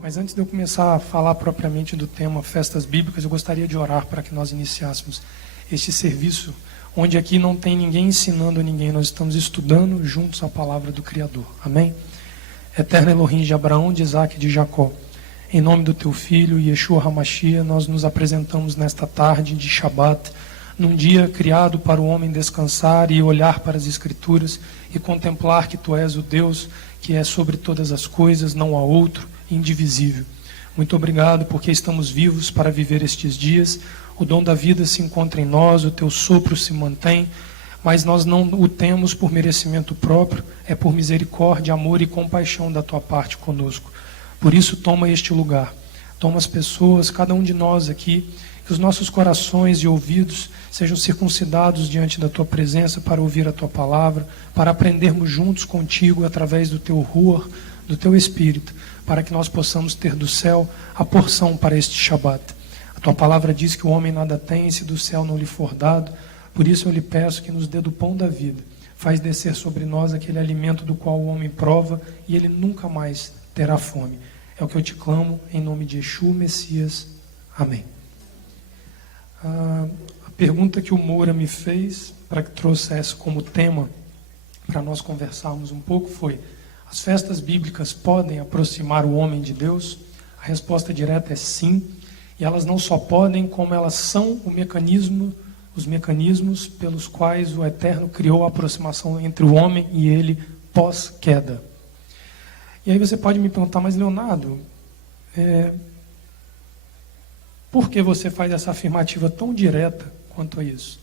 Mas antes de eu começar a falar propriamente do tema festas bíblicas, eu gostaria de orar para que nós iniciássemos este serviço, onde aqui não tem ninguém ensinando a ninguém, nós estamos estudando juntos a palavra do Criador. Amém? Eterno Elohim de Abraão, de Isaac e de Jacó, em nome do teu Filho, Yeshua HaMashiach, nós nos apresentamos nesta tarde de Shabat, num dia criado para o homem descansar e olhar para as Escrituras e contemplar que tu és o Deus que é sobre todas as coisas, não há outro, indivisível. Muito obrigado porque estamos vivos para viver estes dias. O dom da vida se encontra em nós, o teu sopro se mantém, mas nós não o temos por merecimento próprio, é por misericórdia, amor e compaixão da tua parte conosco. Por isso toma este lugar, toma as pessoas, cada um de nós aqui, que os nossos corações e ouvidos sejam circuncidados diante da tua presença para ouvir a tua palavra, para aprendermos juntos contigo através do teu Ruach, do teu Espírito, para que nós possamos ter do céu a porção para este Shabat. A tua palavra diz que o homem nada tem se do céu não lhe for dado, por isso eu lhe peço que nos dê do pão da vida, faz descer sobre nós aquele alimento do qual o homem prova e ele nunca mais terá fome. É o que eu te clamo em nome de Yeshua, Messias. Amém. A pergunta que o Moura me fez, para que trouxesse como tema, para nós conversarmos um pouco, foi: as festas bíblicas podem aproximar o homem de Deus? A resposta direta é sim, e elas não só podem, como elas são os mecanismos pelos quais o Eterno criou a aproximação entre o homem e ele pós-queda. E aí você pode me perguntar: mas Leonardo, por que você faz essa afirmativa tão direta quanto a isso?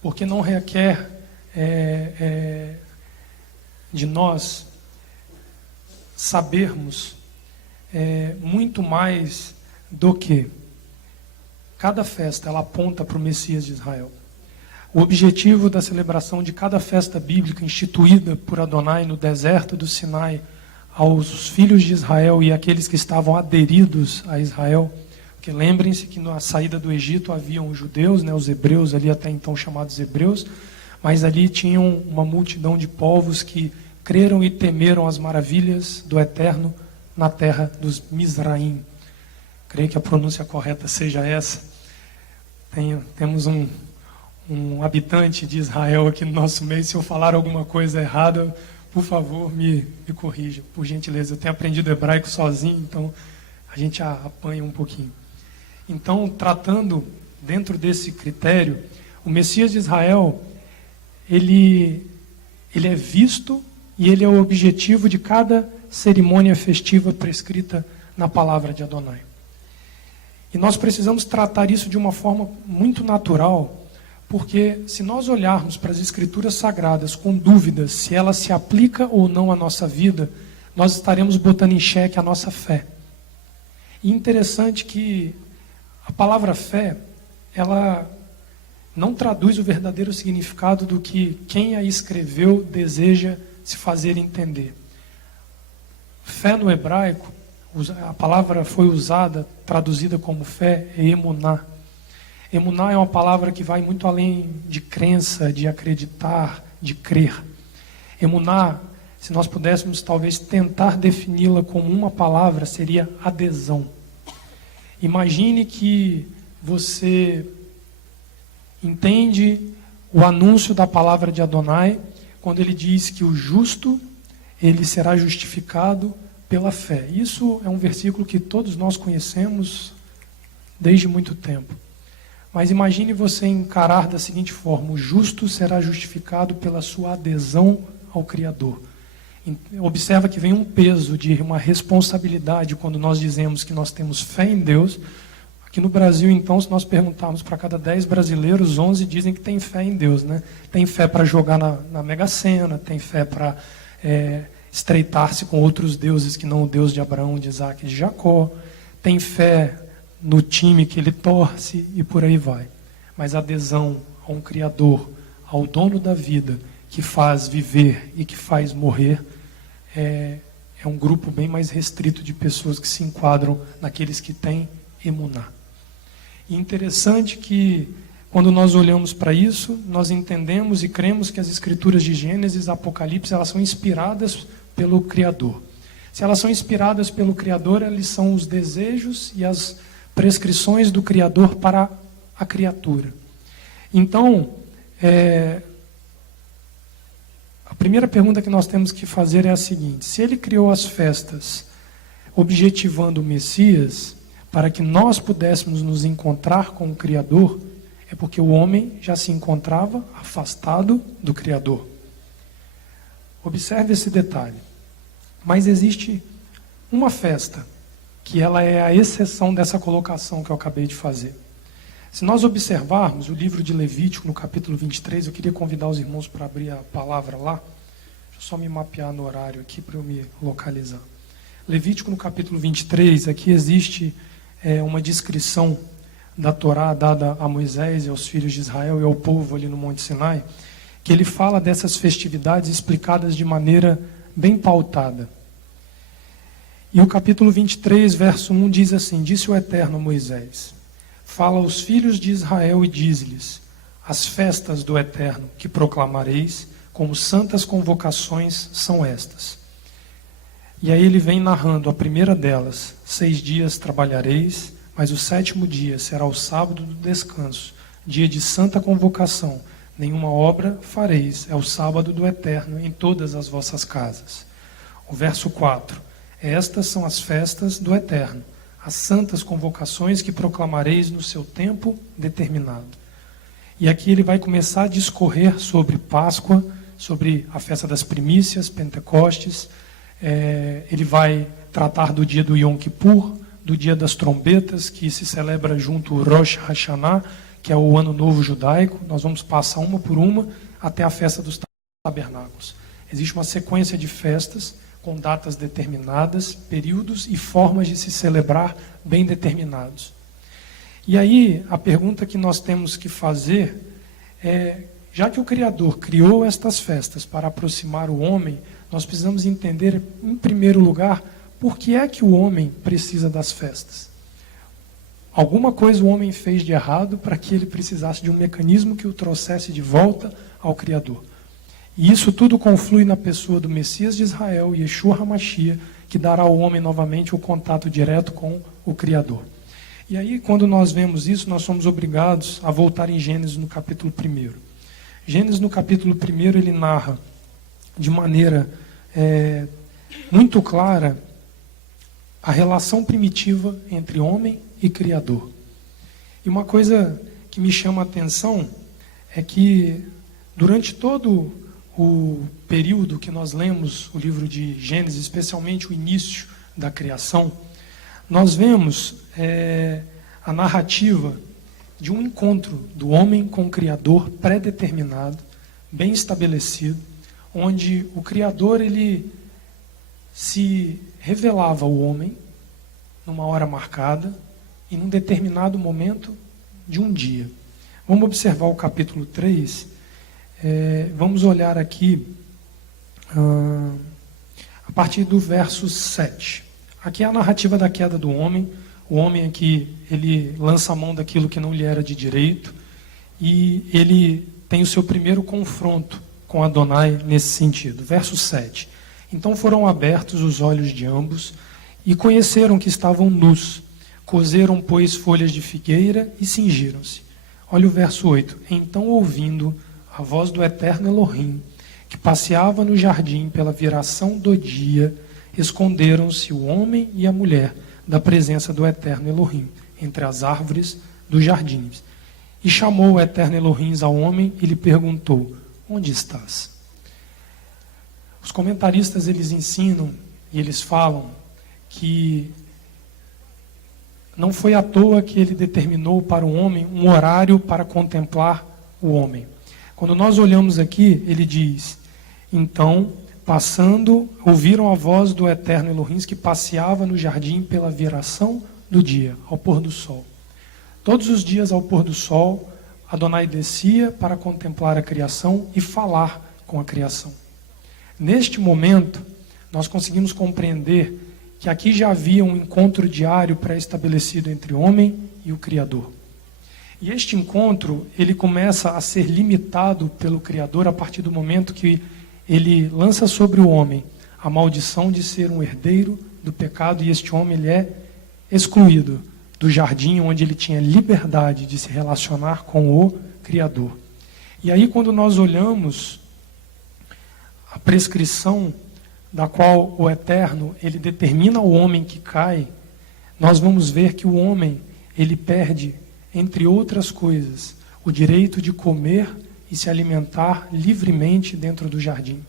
Porque não requer de nós sabermos muito mais do que cada festa ela aponta para o Messias de Israel. O objetivo da celebração de cada festa bíblica instituída por Adonai no deserto do Sinai aos filhos de Israel e aqueles que estavam aderidos a Israel, porque lembrem-se que na saída do Egito haviam os judeus, os hebreus ali até então chamados hebreus, mas ali tinham uma multidão de povos que creram e temeram as maravilhas do Eterno na terra dos Mizraim. Creio que a pronúncia correta seja essa. Temos um habitante de Israel aqui no nosso meio. Se eu falar alguma coisa errada, por favor, me corrija, por gentileza. Eu tenho aprendido hebraico sozinho, então a gente apanha um pouquinho. Então, tratando dentro desse critério, o Messias de Israel, ele é visto e ele é o objetivo de cada cerimônia festiva prescrita na palavra de Adonai. E nós precisamos tratar isso de uma forma muito natural, porque se nós olharmos para as Escrituras Sagradas com dúvidas se ela se aplica ou não à nossa vida, nós estaremos botando em xeque a nossa fé. E interessante que a palavra fé, ela não traduz o verdadeiro significado do que quem a escreveu deseja se fazer entender. Fé no hebraico, a palavra foi usada, traduzida como fé, é emuná. Emuná é uma palavra que vai muito além de crença, de acreditar, de crer. Emuná, se nós pudéssemos talvez tentar defini-la como uma palavra, seria adesão. Imagine que você entende o anúncio da palavra de Adonai, quando ele diz que o justo, ele será justificado pela fé. Isso é um versículo que todos nós conhecemos desde muito tempo. Mas imagine você encarar da seguinte forma: o justo será justificado pela sua adesão ao Criador. Observa que vem um peso de uma responsabilidade quando nós dizemos que nós temos fé em Deus. Aqui no Brasil, então, se nós perguntarmos para cada 10 brasileiros, 11 dizem que tem fé em Deus, né? Tem fé para jogar na Mega Sena, tem fé para estreitar-se com outros deuses que não o Deus de Abraão, de Isaac e de Jacó. Tem fé no time que ele torce e por aí vai. Mas a adesão a um Criador, ao dono da vida, que faz viver e que faz morrer, é um grupo bem mais restrito de pessoas que se enquadram naqueles que têm emuná. E interessante que, quando nós olhamos para isso, nós entendemos e cremos que as escrituras de Gênesis e Apocalipse, elas são inspiradas pelo Criador. Se elas são inspiradas pelo Criador, eles são os desejos e as prescrições do Criador para a criatura. Então, a primeira pergunta que nós temos que fazer é a seguinte: se ele criou as festas objetivando o Messias, para que nós pudéssemos nos encontrar com o Criador, é porque o homem já se encontrava afastado do Criador. Observe esse detalhe. Mas existe uma festa, que ela é a exceção dessa colocação que eu acabei de fazer. Se nós observarmos o livro de Levítico, no capítulo 23, eu queria convidar os irmãos para abrir a palavra lá. Deixa eu só me mapear no horário aqui para eu me localizar. Levítico, no capítulo 23, aqui existe uma descrição da Torá dada a Moisés e aos filhos de Israel e ao povo ali no Monte Sinai, que ele fala dessas festividades explicadas de maneira bem pautada. E o capítulo 23, verso 1 diz assim: disse o Eterno a Moisés: fala aos filhos de Israel e diz-lhes: as festas do Eterno que proclamareis como santas convocações são estas. E aí ele vem narrando a primeira delas: 6 dias trabalhareis, mas o 7º dia será o sábado do descanso, dia de santa convocação. Nenhuma obra fareis, é o sábado do Eterno em todas as vossas casas. O verso 4: estas são as festas do Eterno, as santas convocações que proclamareis no seu tempo determinado. E aqui ele vai começar a discorrer sobre Páscoa, sobre a festa das primícias, Pentecostes. Ele vai tratar do dia do Yom Kippur, do dia das trombetas, que se celebra junto o Rosh Hashanah, que é o Ano Novo Judaico. Nós vamos passar uma por uma até a festa dos tabernáculos. Existe uma sequência de festas com datas determinadas, períodos e formas de se celebrar bem determinados. E aí, a pergunta que nós temos que fazer é: já que o Criador criou estas festas para aproximar o homem, nós precisamos entender, em primeiro lugar, por que é que o homem precisa das festas. Alguma coisa o homem fez de errado para que ele precisasse de um mecanismo que o trouxesse de volta ao Criador. E isso tudo conflui na pessoa do Messias de Israel, Yeshua HaMashiach, que dará ao homem novamente o contato direto com o Criador. E aí, quando nós vemos isso, nós somos obrigados a voltar em Gênesis no capítulo 1. Gênesis no capítulo 1, ele narra de maneira muito clara a relação primitiva entre homem e Criador. E uma coisa que me chama a atenção é que durante todo o período que nós lemos o livro de Gênesis, especialmente o início da criação, nós vemos a narrativa de um encontro do homem com o Criador pré-determinado, bem estabelecido, onde o Criador ele se revelava ao homem numa hora marcada e num determinado momento de um dia. Vamos observar o capítulo 3. Vamos olhar aqui a partir do verso 7. Aqui é a narrativa da queda do homem. O homem aqui, ele lança a mão daquilo que não lhe era de direito e ele tem o seu primeiro confronto com Adonai nesse sentido. Verso 7. Então foram abertos os olhos de ambos e conheceram que estavam nus. Coseram, pois, folhas de figueira e cingiram-se. Olha o verso 8. Então, ouvindo a voz do eterno Elohim, que passeava no jardim pela viração do dia, esconderam-se o homem e a mulher da presença do eterno Elohim, entre as árvores dos jardins. E chamou o eterno Elohim ao homem e lhe perguntou: onde estás? Os comentaristas, eles ensinam e eles falam que não foi à toa que ele determinou para o homem um horário para contemplar o homem. Quando nós olhamos aqui, ele diz: então, passando, ouviram a voz do eterno Elohim que passeava no jardim pela viração do dia, ao pôr do sol. Todos os dias ao pôr do sol, Adonai descia para contemplar a criação e falar com a criação. Neste momento, nós conseguimos compreender que aqui já havia um encontro diário pré-estabelecido entre o homem e o Criador. E este encontro, ele começa a ser limitado pelo Criador a partir do momento que ele lança sobre o homem a maldição de ser um herdeiro do pecado, e este homem ele é excluído do jardim onde ele tinha liberdade de se relacionar com o Criador. E aí, quando nós olhamos a prescrição da qual o Eterno ele determina ao homem que cai, nós vamos ver que o homem ele perde, entre outras coisas, o direito de comer e se alimentar livremente dentro do jardim.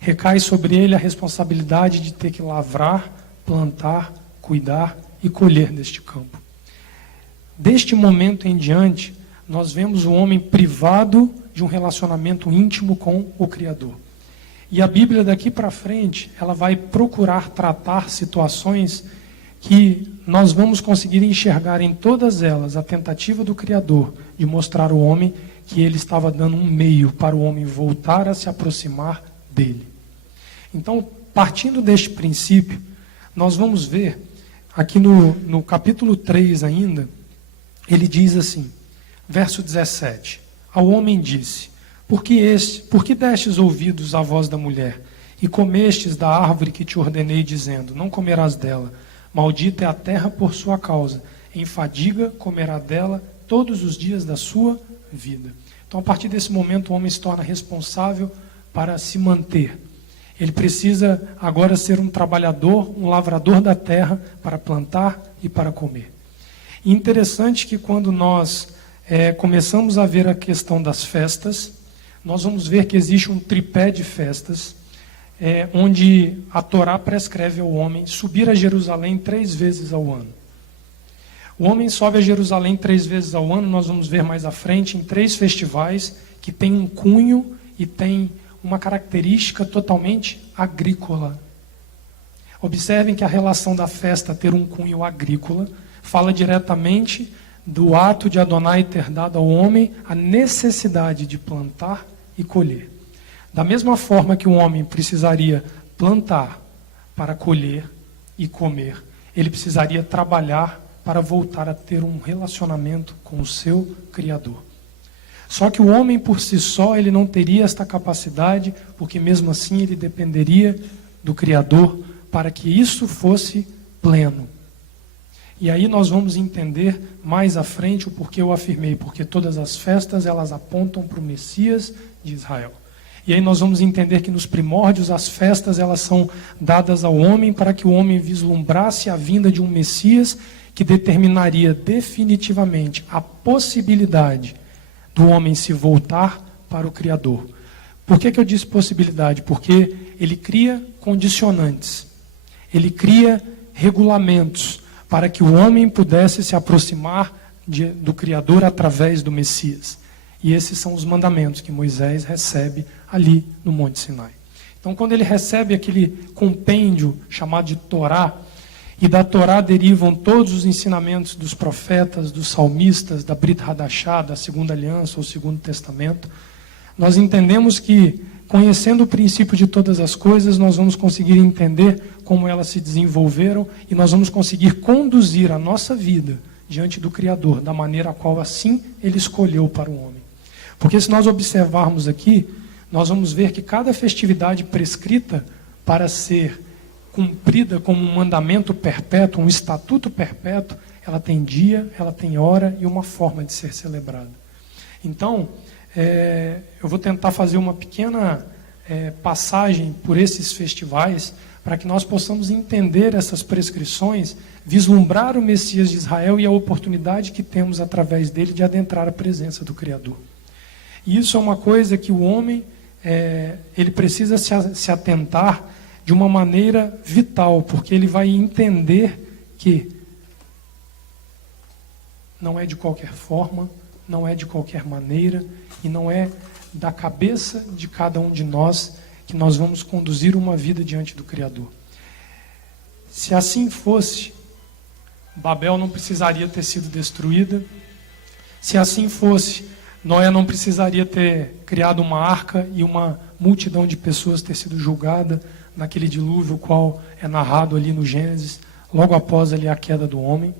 Recai sobre ele a responsabilidade de ter que lavrar, plantar, cuidar e colher deste campo. Deste momento em diante, nós vemos o homem privado de um relacionamento íntimo com o Criador. E a Bíblia daqui para frente, ela vai procurar tratar situações que nós vamos conseguir enxergar em todas elas a tentativa do Criador de mostrar ao homem que ele estava dando um meio para o homem voltar a se aproximar dele. Então, partindo deste princípio, nós vamos ver aqui no capítulo 3 ainda, ele diz assim, verso 17, ao homem disse, por que destes ouvidos à voz da mulher, e comestes da árvore que te ordenei, dizendo, não comerás dela, maldita é a terra por sua causa, em fadiga comerá dela todos os dias da sua vida. Então, a partir desse momento, o homem se torna responsável para se manter. Ele precisa agora ser um trabalhador, um lavrador da terra para plantar e para comer. E interessante que quando nós começamos a ver a questão das festas, nós vamos ver que existe um tripé de festas, onde a Torá prescreve ao homem subir a Jerusalém 3 vezes ao ano. O homem sobe a Jerusalém 3 vezes ao ano, nós vamos ver mais à frente, em 3 festivais, que tem um cunho e tem uma característica totalmente agrícola. Observem que a relação da festa ter um cunho agrícola fala diretamente do ato de Adonai ter dado ao homem a necessidade de plantar e colher. Da mesma forma que o homem precisaria plantar para colher e comer, ele precisaria trabalhar para voltar a ter um relacionamento com o seu Criador. Só que o homem por si só, ele não teria esta capacidade, porque mesmo assim ele dependeria do Criador para que isso fosse pleno. E aí nós vamos entender mais à frente o porquê eu afirmei, porque todas as festas elas apontam para o Messias de Israel. E aí nós vamos entender que nos primórdios as festas elas são dadas ao homem para que o homem vislumbrasse a vinda de um Messias que determinaria definitivamente a possibilidade do homem se voltar para o Criador. Por que eu disse possibilidade? Porque ele cria condicionantes, ele cria regulamentos para que o homem pudesse se aproximar do Criador através do Messias. E esses são os mandamentos que Moisés recebe ali no Monte Sinai. Então, quando ele recebe aquele compêndio chamado de Torá, e da Torá derivam todos os ensinamentos dos profetas, dos salmistas, da Brit Hadashah, da Segunda Aliança ou Segundo Testamento, nós entendemos que, conhecendo o princípio de todas as coisas, nós vamos conseguir entender como elas se desenvolveram e nós vamos conseguir conduzir a nossa vida diante do Criador, da maneira a qual assim Ele escolheu para o homem. Porque se nós observarmos aqui, nós vamos ver que cada festividade prescrita para ser cumprida como um mandamento perpétuo, um estatuto perpétuo, ela tem dia, ela tem hora e uma forma de ser celebrada. Então, eu vou tentar fazer uma pequena passagem por esses festivais para que nós possamos entender essas prescrições, vislumbrar o Messias de Israel e a oportunidade que temos através dele de adentrar a presença do Criador. E isso é uma coisa que o homem ele precisa se atentar de uma maneira vital, porque ele vai entender que não é de qualquer forma, não é de qualquer maneira, e não é da cabeça de cada um de nós que nós vamos conduzir uma vida diante do Criador. Se assim fosse, Babel não precisaria ter sido destruída. Se assim fosse, Noé não precisaria ter criado uma arca e uma multidão de pessoas ter sido julgada naquele dilúvio, o qual é narrado ali no Gênesis, logo após ali a queda do homem.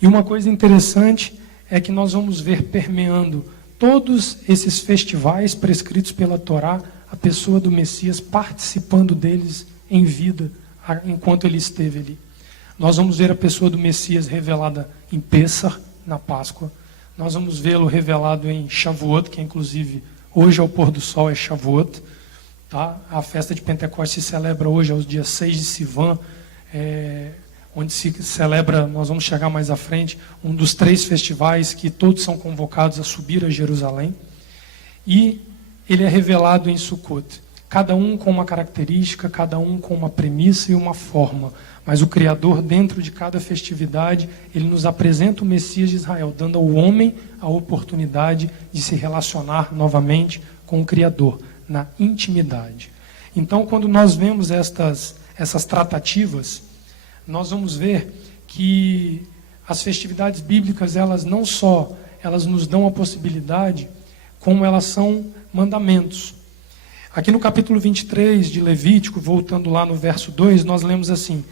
E uma coisa interessante é que nós vamos ver permeando todos esses festivais prescritos pela Torá, a pessoa do Messias participando deles em vida, enquanto ele esteve ali. Nós vamos ver a pessoa do Messias revelada em Pêssar, na Páscoa. Nós vamos vê-lo revelado em Shavuot, que inclusive hoje ao pôr do sol é Shavuot. Tá? A festa de Pentecostes se celebra hoje, aos dias 6 de Sivan, onde se celebra, nós vamos chegar mais à frente, um dos 3 festivais que todos são convocados a subir a Jerusalém. E ele é revelado em Sukkot. Cada um com uma característica, cada um com uma premissa e uma forma. Mas o Criador, dentro de cada festividade, ele nos apresenta o Messias de Israel, dando ao homem a oportunidade de se relacionar novamente com o Criador, na intimidade. Então, quando nós vemos essas tratativas, nós vamos ver que as festividades bíblicas, elas não só elas nos dão a possibilidade, como elas são mandamentos. Aqui no capítulo 23 de Levítico, voltando lá no verso 2, nós lemos assim: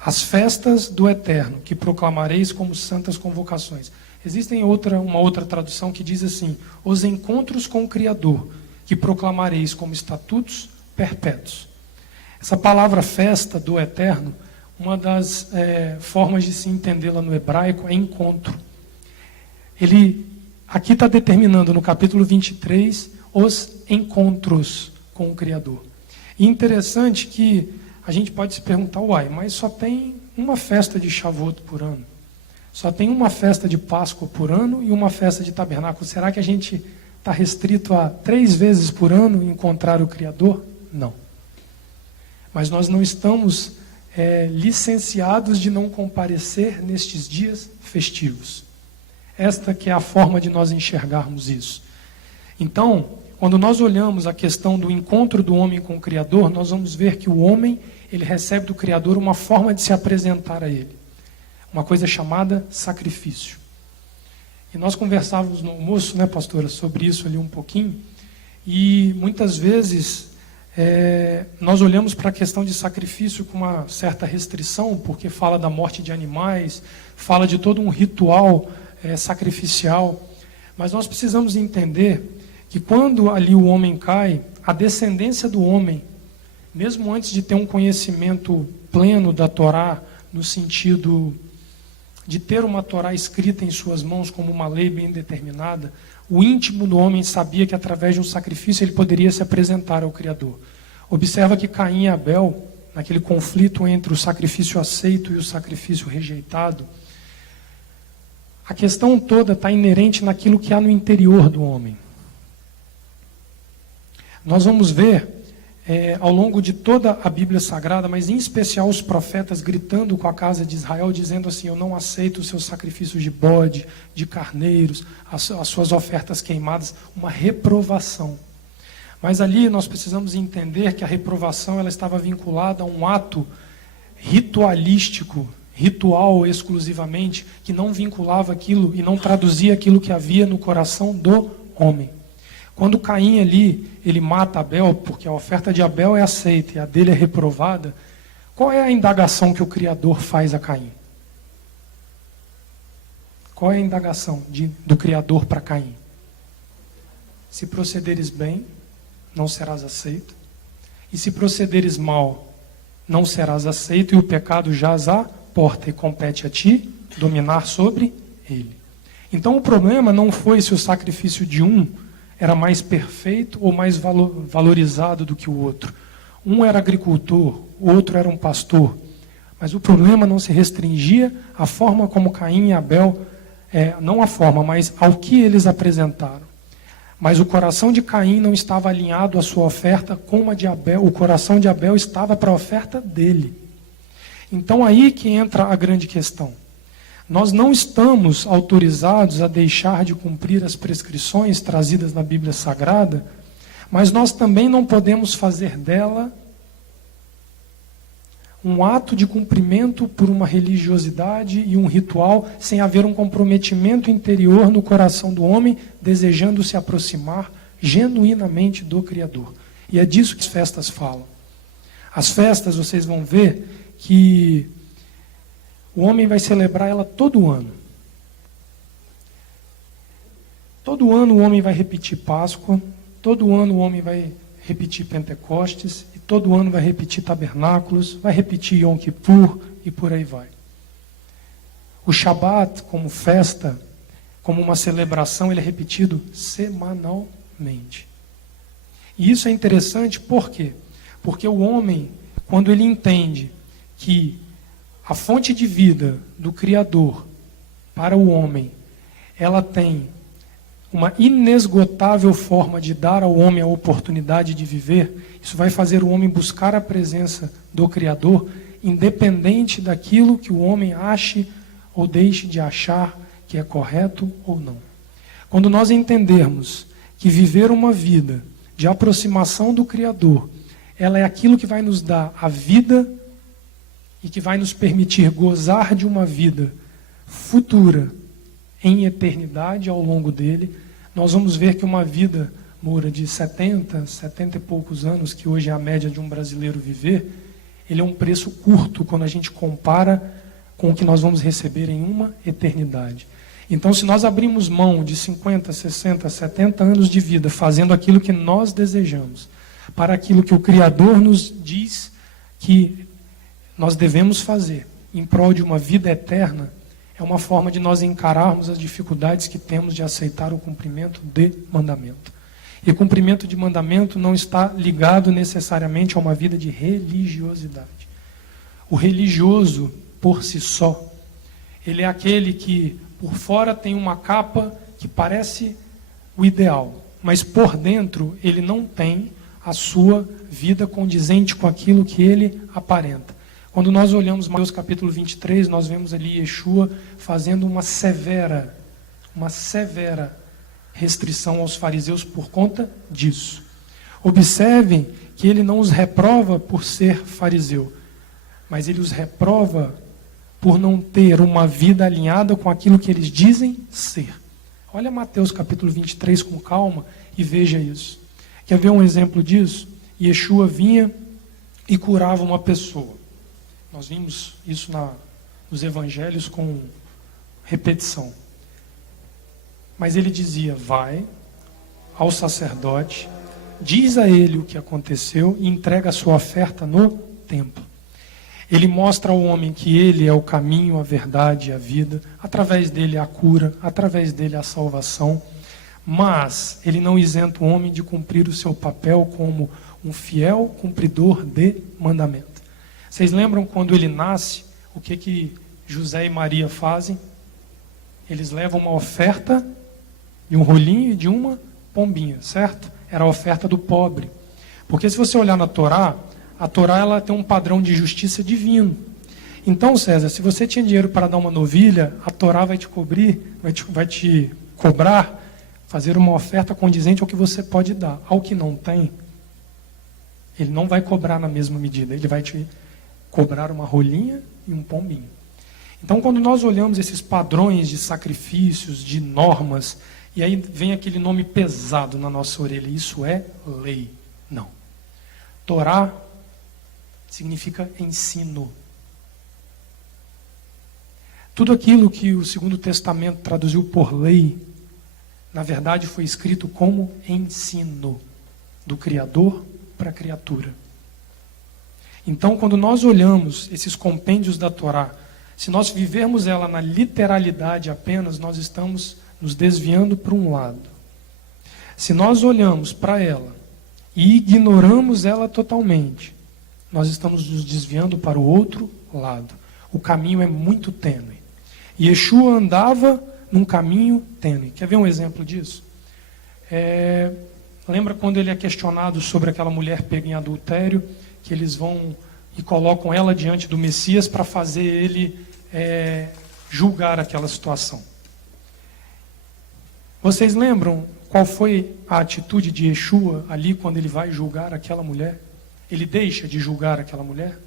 as festas do Eterno, que proclamareis como santas convocações. Existem uma outra tradução que diz assim: os encontros com o Criador, que proclamareis como estatutos perpétuos. Essa palavra festa do Eterno, uma das formas de se entendê-la no hebraico é encontro. Ele aqui está determinando no capítulo 23 os encontros com o Criador. E interessante que a gente pode se perguntar, uai, mas só tem uma festa de Shavuot por ano. Só tem uma festa de Páscoa por ano e uma festa de tabernáculo. Será que a gente está restrito a 3 vezes por ano encontrar o Criador? Não. Mas nós não estamos licenciados de não comparecer nestes dias festivos. Esta que é a forma de nós enxergarmos isso. Então, quando nós olhamos a questão do encontro do homem com o Criador, nós vamos ver que o homem, ele recebe do Criador uma forma de se apresentar a ele. Uma coisa chamada sacrifício. E nós conversávamos no almoço, né, pastora, sobre isso ali um pouquinho, e muitas vezes nós olhamos para a questão de sacrifício com uma certa restrição, porque fala da morte de animais, fala de todo um ritual sacrificial, mas nós precisamos entender que quando ali o homem cai, a descendência do homem, mesmo antes de ter um conhecimento pleno da Torá, no sentido de ter uma Torá escrita em suas mãos como uma lei bem determinada, o íntimo do homem sabia que através de um sacrifício ele poderia se apresentar ao Criador. Observa que Caim e Abel, naquele conflito entre o sacrifício aceito e o sacrifício rejeitado, a questão toda está inerente naquilo que há no interior do homem. Nós vamos ver ao longo de toda a Bíblia Sagrada, mas em especial os profetas gritando com a casa de Israel, dizendo assim: eu não aceito os seus sacrifícios de bode, de carneiros, as suas ofertas queimadas, uma reprovação. Mas ali nós precisamos entender que a reprovação ela estava vinculada a um ato ritualístico, ritual exclusivamente, que não vinculava aquilo e não traduzia aquilo que havia no coração do homem. Quando Caim ali, ele mata Abel, porque a oferta de Abel é aceita e a dele é reprovada, qual é a indagação que o Criador faz a Caim? Qual é a indagação do Criador para Caim? Se procederes bem, não serás aceito. E se procederes mal, não serás aceito, e o pecado jaz à porta e compete a ti dominar sobre ele. Então o problema não foi se o sacrifício de um era mais perfeito ou mais valorizado do que o outro. Um era agricultor, o outro era um pastor. Mas o problema não se restringia à forma como Caim e Abel, não à forma, mas ao que eles apresentaram. Mas o coração de Caim não estava alinhado à sua oferta como a de Abel. O coração de Abel estava para a oferta dele. Então aí que entra a grande questão. Nós não estamos autorizados a deixar de cumprir as prescrições trazidas na Bíblia Sagrada, mas nós também não podemos fazer dela um ato de cumprimento por uma religiosidade e um ritual, sem haver um comprometimento interior no coração do homem, desejando se aproximar genuinamente do Criador. E é disso que as festas falam. As festas, vocês vão ver que o homem vai celebrar ela todo ano. Todo ano o homem vai repetir Páscoa, todo ano o homem vai repetir Pentecostes, e todo ano vai repetir Tabernáculos, vai repetir Yom Kippur, e por aí vai. O Shabat, como festa, como uma celebração, ele é repetido semanalmente. E isso é interessante, por quê? Porque o homem, quando ele entende que a fonte de vida do Criador para o homem, ela tem uma inesgotável forma de dar ao homem a oportunidade de viver, isso vai fazer o homem buscar a presença do Criador, independente daquilo que o homem ache ou deixe de achar que é correto ou não. Quando nós entendermos que viver uma vida de aproximação do Criador, ela é aquilo que vai nos dar a vida e que vai nos permitir gozar de uma vida futura em eternidade ao longo dele, nós vamos ver que uma vida, Moura, de 70 e poucos anos, que hoje é a média de um brasileiro viver, ele é um preço curto quando a gente compara com o que nós vamos receber em uma eternidade. Então, se nós abrimos mão de 50, 60, 70 anos de vida fazendo aquilo que nós desejamos, para aquilo que o Criador nos diz que nós devemos fazer, em prol de uma vida eterna, é uma forma de nós encararmos as dificuldades que temos de aceitar o cumprimento de mandamento. E cumprimento de mandamento não está ligado necessariamente a uma vida de religiosidade. O religioso, por si só, ele é aquele que por fora tem uma capa que parece o ideal, mas por dentro ele não tem a sua vida condizente com aquilo que ele aparenta. Quando nós olhamos Mateus capítulo 23, nós vemos ali Yeshua fazendo uma severa restrição aos fariseus por conta disso. Observem que ele não os reprova por ser fariseu, mas ele os reprova por não ter uma vida alinhada com aquilo que eles dizem ser. Olha Mateus capítulo 23 com calma e veja isso. Quer ver um exemplo disso? Yeshua vinha e curava uma pessoa. Nós vimos isso nos evangelhos com repetição. Mas ele dizia, vai ao sacerdote, diz a ele o que aconteceu e entrega a sua oferta no templo. Ele mostra ao homem que ele é o caminho, a verdade e a vida, através dele a cura, através dele a salvação, mas ele não isenta o homem de cumprir o seu papel como um fiel cumpridor de mandamento. Vocês lembram quando ele nasce, o que José e Maria fazem? Eles levam uma oferta de um rolinho e de uma pombinha, certo? Era a oferta do pobre. Porque se você olhar na Torá, a Torá ela tem um padrão de justiça divino. Então, César, se você tinha dinheiro para dar uma novilha, a Torá vai te cobrar, fazer uma oferta condizente ao que você pode dar. Ao que não tem, ele não vai cobrar na mesma medida, ele vai te cobrar uma rolinha e um pombinho. Então, quando nós olhamos esses padrões de sacrifícios, de normas, e aí vem aquele nome pesado na nossa orelha, isso é lei. Não. Torá significa ensino. Tudo aquilo que o Segundo Testamento traduziu por lei, na verdade foi escrito como ensino do Criador para a criatura. Então, quando nós olhamos esses compêndios da Torá, se nós vivermos ela na literalidade apenas, nós estamos nos desviando para um lado. Se nós olhamos para ela e ignoramos ela totalmente, nós estamos nos desviando para o outro lado. O caminho é muito tênue. Yeshua andava num caminho tênue. Quer ver um exemplo disso? Lembra quando ele é questionado sobre aquela mulher pega em adultério, que eles vão e colocam ela diante do Messias para fazer ele julgar aquela situação. Vocês lembram qual foi a atitude de Yeshua ali quando ele vai julgar aquela mulher? Ele deixa de julgar aquela mulher?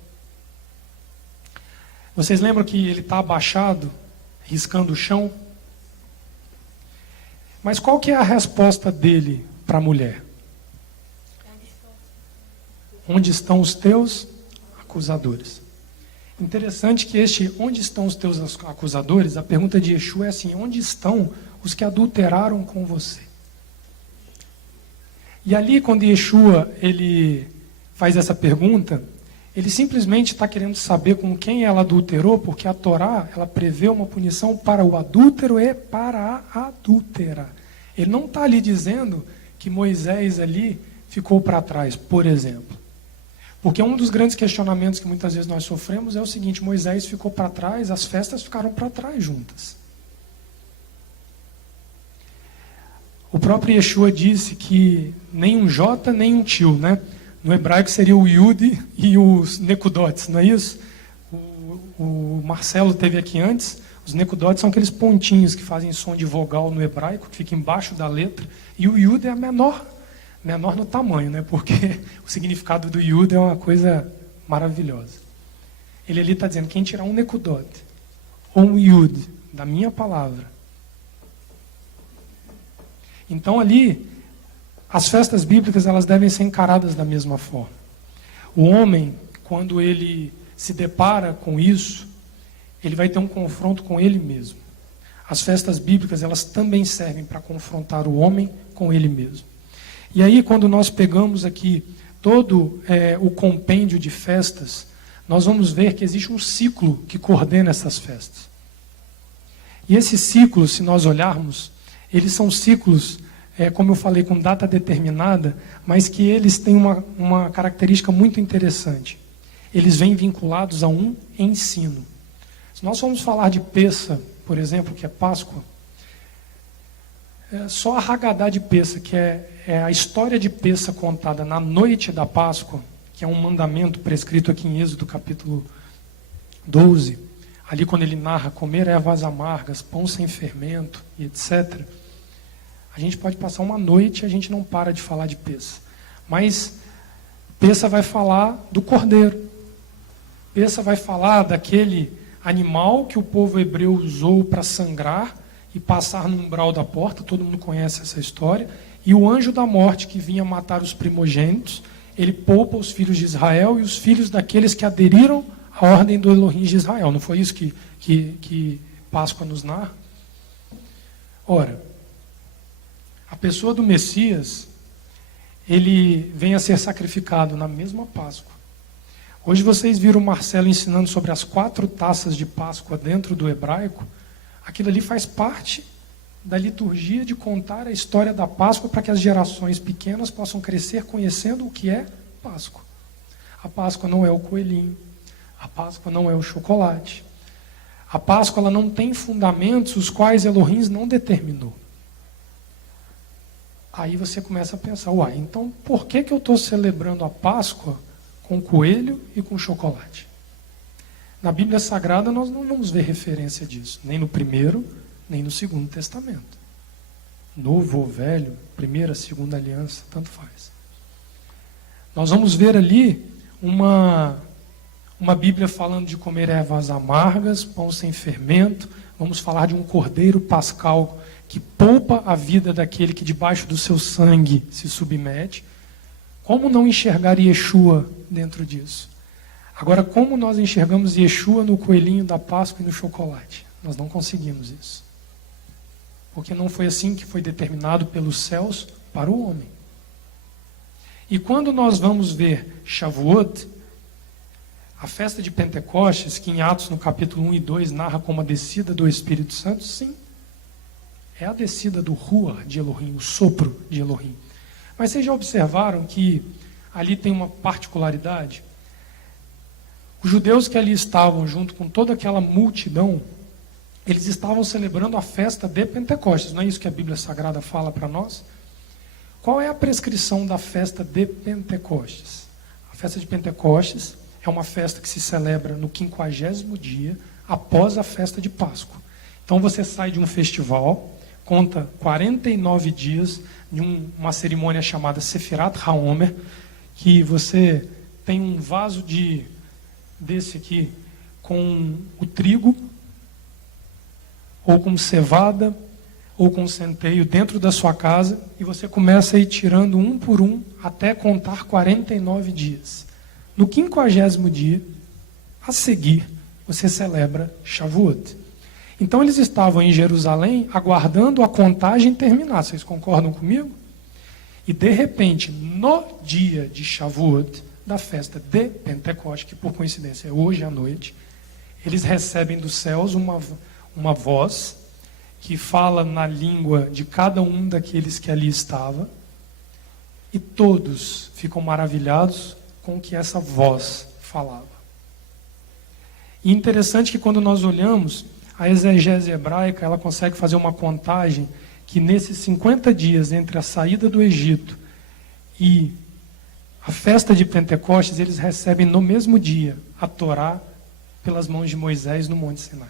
Vocês lembram que ele está abaixado, riscando o chão? Mas qual que é a resposta dele para a mulher? Onde estão os teus acusadores? Interessante que onde estão os teus acusadores, a pergunta de Yeshua é assim, onde estão os que adulteraram com você. E ali, quando Yeshua ele faz essa pergunta, ele simplesmente está querendo saber com quem ela adulterou, porque a Torá ela prevê uma punição para o adúltero e para a adúltera. Ele não está ali dizendo que Moisés ali ficou para trás, por exemplo. Porque um dos grandes questionamentos que muitas vezes nós sofremos é o seguinte: Moisés ficou para trás, as festas ficaram para trás juntas. O próprio Yeshua disse que nem um J, nem um Tio, né? No hebraico seria o Yud e os Nekudotes, não é isso? O Marcelo teve aqui antes. Os Nekudotes são aqueles pontinhos que fazem som de vogal no hebraico, que fica embaixo da letra. E o Yud é a menor no tamanho, né? Porque o significado do Yud é uma coisa maravilhosa. Ele ali está dizendo: quem tirar um Nekudot ou um Yud da minha palavra. Então ali, as festas bíblicas elas devem ser encaradas da mesma forma. O homem, quando ele se depara com isso, ele vai ter um confronto com ele mesmo. As festas bíblicas elas também servem para confrontar o homem com ele mesmo. E aí, quando nós pegamos aqui todo o compêndio de festas, nós vamos ver que existe um ciclo que coordena essas festas. E esses ciclos, se nós olharmos, eles são ciclos, como eu falei, com data determinada, mas que eles têm uma característica muito interessante. Eles vêm vinculados a um ensino. Se nós formos falar de Pessa, por exemplo, que é Páscoa, só a Haggadah de Pessa, que é a história de Pessa contada na noite da Páscoa, que é um mandamento prescrito aqui em Êxodo capítulo 12, ali quando ele narra comer ervas amargas, pão sem fermento e etc., a gente pode passar uma noite e a gente não para de falar de Pessa. Mas Pessa vai falar do cordeiro. Pessa vai falar daquele animal que o povo hebreu usou para sangrar e passar no umbral da porta, todo mundo conhece essa história, e o anjo da morte que vinha matar os primogênitos, ele poupa os filhos de Israel e os filhos daqueles que aderiram à ordem do Elohim de Israel. Não foi isso que Páscoa nos narra? Ora, a pessoa do Messias, ele vem a ser sacrificado na mesma Páscoa. Hoje vocês viram o Marcelo ensinando sobre as 4 taças de Páscoa dentro do hebraico. Aquilo ali faz parte da liturgia de contar a história da Páscoa para que as gerações pequenas possam crescer conhecendo o que é Páscoa. A Páscoa não é o coelhinho. A Páscoa não é o chocolate. A Páscoa ela não tem fundamentos os quais Elohim não determinou. Aí você começa a pensar, então por que eu estou celebrando a Páscoa com coelho e com chocolate? Na Bíblia Sagrada nós não vamos ver referência disso, nem no Primeiro, nem no Segundo Testamento. Novo ou Velho, Primeira, Segunda Aliança, tanto faz. Nós vamos ver ali uma Bíblia falando de comer ervas amargas, pão sem fermento. Vamos falar de um cordeiro pascal que poupa a vida daquele que debaixo do seu sangue se submete. Como não enxergar Yeshua dentro disso? Agora, como nós enxergamos Yeshua no coelhinho da Páscoa e no chocolate? Nós não conseguimos isso. Porque não foi assim que foi determinado pelos céus para o homem. E quando nós vamos ver Shavuot, a festa de Pentecostes, que em Atos no capítulo 1 e 2 narra como a descida do Espírito Santo, sim. É a descida do Ruach de Elohim, o sopro de Elohim. Mas vocês já observaram que ali tem uma particularidade? Os judeus que ali estavam, junto com toda aquela multidão, eles estavam celebrando a festa de Pentecostes. Não é isso que a Bíblia Sagrada fala para nós? Qual é a prescrição da festa de Pentecostes? A festa de Pentecostes é uma festa que se celebra no 50º dia após a festa de Páscoa. Então você sai de um festival, conta 49 dias de uma cerimônia chamada Sefirat HaOmer, que você tem um vaso desse aqui com o trigo, ou com cevada, ou com centeio dentro da sua casa, e você começa a ir tirando um por um até contar 49 dias. No 50º dia, a seguir, você celebra Shavuot. Então eles estavam em Jerusalém aguardando a contagem terminar. Vocês concordam comigo? E de repente, no dia de Shavuot, da festa de Pentecoste, que por coincidência é hoje à noite, eles recebem dos céus uma voz que fala na língua de cada um daqueles que ali estava, e todos ficam maravilhados com o que essa voz falava. E interessante que quando nós olhamos, a exegese hebraica, ela consegue fazer uma contagem que nesses 50 dias entre a saída do Egito e a festa de Pentecostes, eles recebem no mesmo dia a Torá pelas mãos de Moisés no Monte Sinai.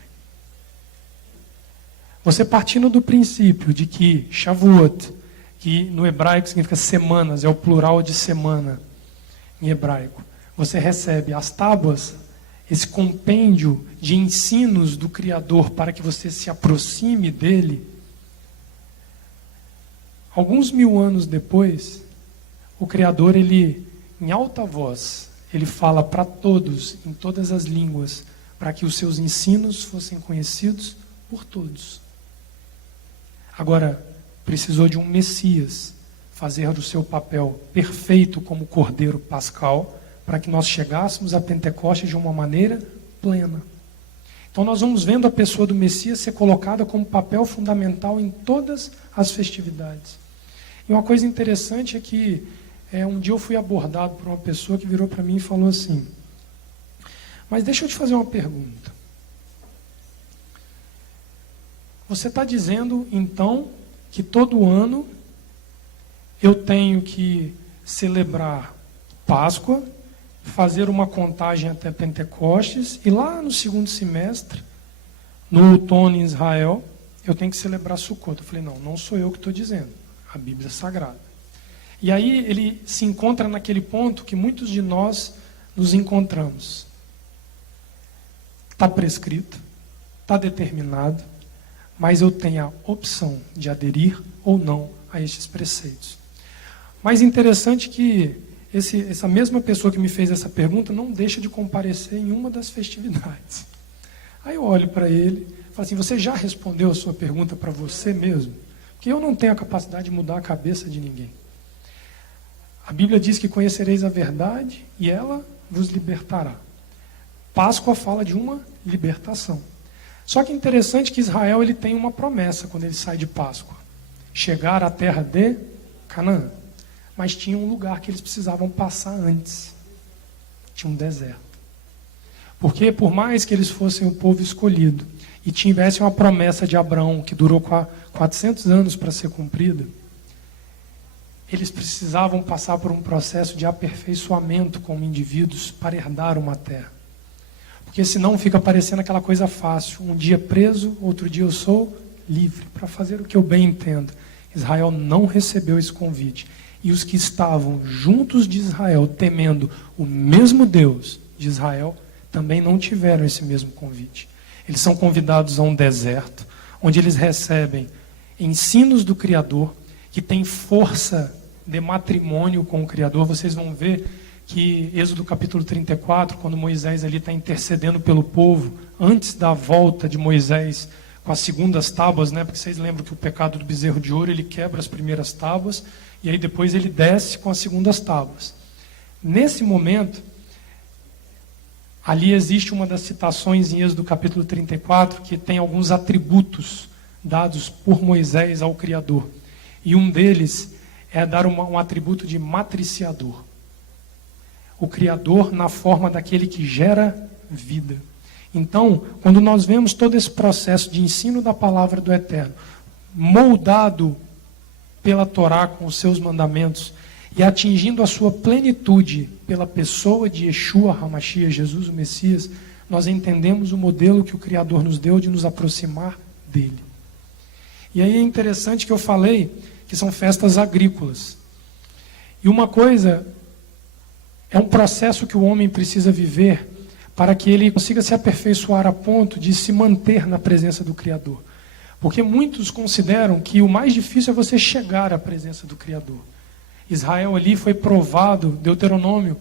Você partindo do princípio de que Shavuot, que no hebraico significa semanas, é o plural de semana em hebraico, você recebe as tábuas, esse compêndio de ensinos do Criador para que você se aproxime dele. Alguns 1000 anos depois, o Criador, ele, em alta voz, ele fala para todos, em todas as línguas, para que os seus ensinos fossem conhecidos por todos. Agora, precisou de um Messias fazer o seu papel perfeito como Cordeiro Pascal, para que nós chegássemos a Pentecostes de uma maneira plena. Então nós vamos vendo a pessoa do Messias ser colocada como papel fundamental em todas as festividades. E uma coisa interessante é que um dia eu fui abordado por uma pessoa que virou para mim e falou assim: mas deixa eu te fazer uma pergunta. Você está dizendo então que todo ano eu tenho que celebrar Páscoa, fazer uma contagem até Pentecostes, e lá no segundo semestre, no outono em Israel, eu tenho que celebrar Sukkot. Eu falei, não sou eu que estou dizendo, a Bíblia é sagrada. E aí ele se encontra naquele ponto que muitos de nós nos encontramos. Está prescrito, está determinado, mas eu tenho a opção de aderir ou não a estes preceitos. Mais interessante que essa mesma pessoa que me fez essa pergunta não deixa de comparecer em uma das festividades. Aí eu olho para ele e falo assim, você já respondeu a sua pergunta para você mesmo? Porque eu não tenho a capacidade de mudar a cabeça de ninguém. A Bíblia diz que conhecereis a verdade e ela vos libertará. Páscoa fala de uma libertação. Só que é interessante que Israel ele tem uma promessa quando ele sai de Páscoa. Chegar à terra de Canaã. Mas tinha um lugar que eles precisavam passar antes. Tinha um deserto. Porque por mais que eles fossem o povo escolhido e tivessem uma promessa de Abraão que durou 400 anos para ser cumprida, eles precisavam passar por um processo de aperfeiçoamento como indivíduos para herdar uma terra. Porque senão fica parecendo aquela coisa fácil. Um dia preso, outro dia eu sou livre para fazer o que eu bem entendo. Israel não recebeu esse convite. E os que estavam juntos de Israel, temendo o mesmo Deus de Israel, também não tiveram esse mesmo convite. Eles são convidados a um deserto, onde eles recebem ensinos do Criador, que tem força de matrimônio com o Criador. Vocês vão ver que Êxodo capítulo 34, quando Moisés ali está intercedendo pelo povo, antes da volta de Moisés com as segundas tábuas, né? Porque vocês lembram que o pecado do bezerro de ouro, ele quebra as primeiras tábuas, e aí depois ele desce com as segundas tábuas. Nesse momento, ali existe uma das citações em Êxodo capítulo 34, que tem alguns atributos dados por Moisés ao Criador. E um deles é dar um atributo de matriciador. O Criador na forma daquele que gera vida. Então, quando nós vemos todo esse processo de ensino da palavra do Eterno, moldado pela Torá com os seus mandamentos e atingindo a sua plenitude pela pessoa de Yeshua HaMashiach, Jesus o Messias, nós entendemos o modelo que o Criador nos deu de nos aproximar dele. E aí é interessante que eu falei que são festas agrícolas. E uma coisa, é um processo que o homem precisa viver para que ele consiga se aperfeiçoar a ponto de se manter na presença do Criador. Porque muitos consideram que o mais difícil é você chegar à presença do Criador. Israel ali foi provado, Deuteronômio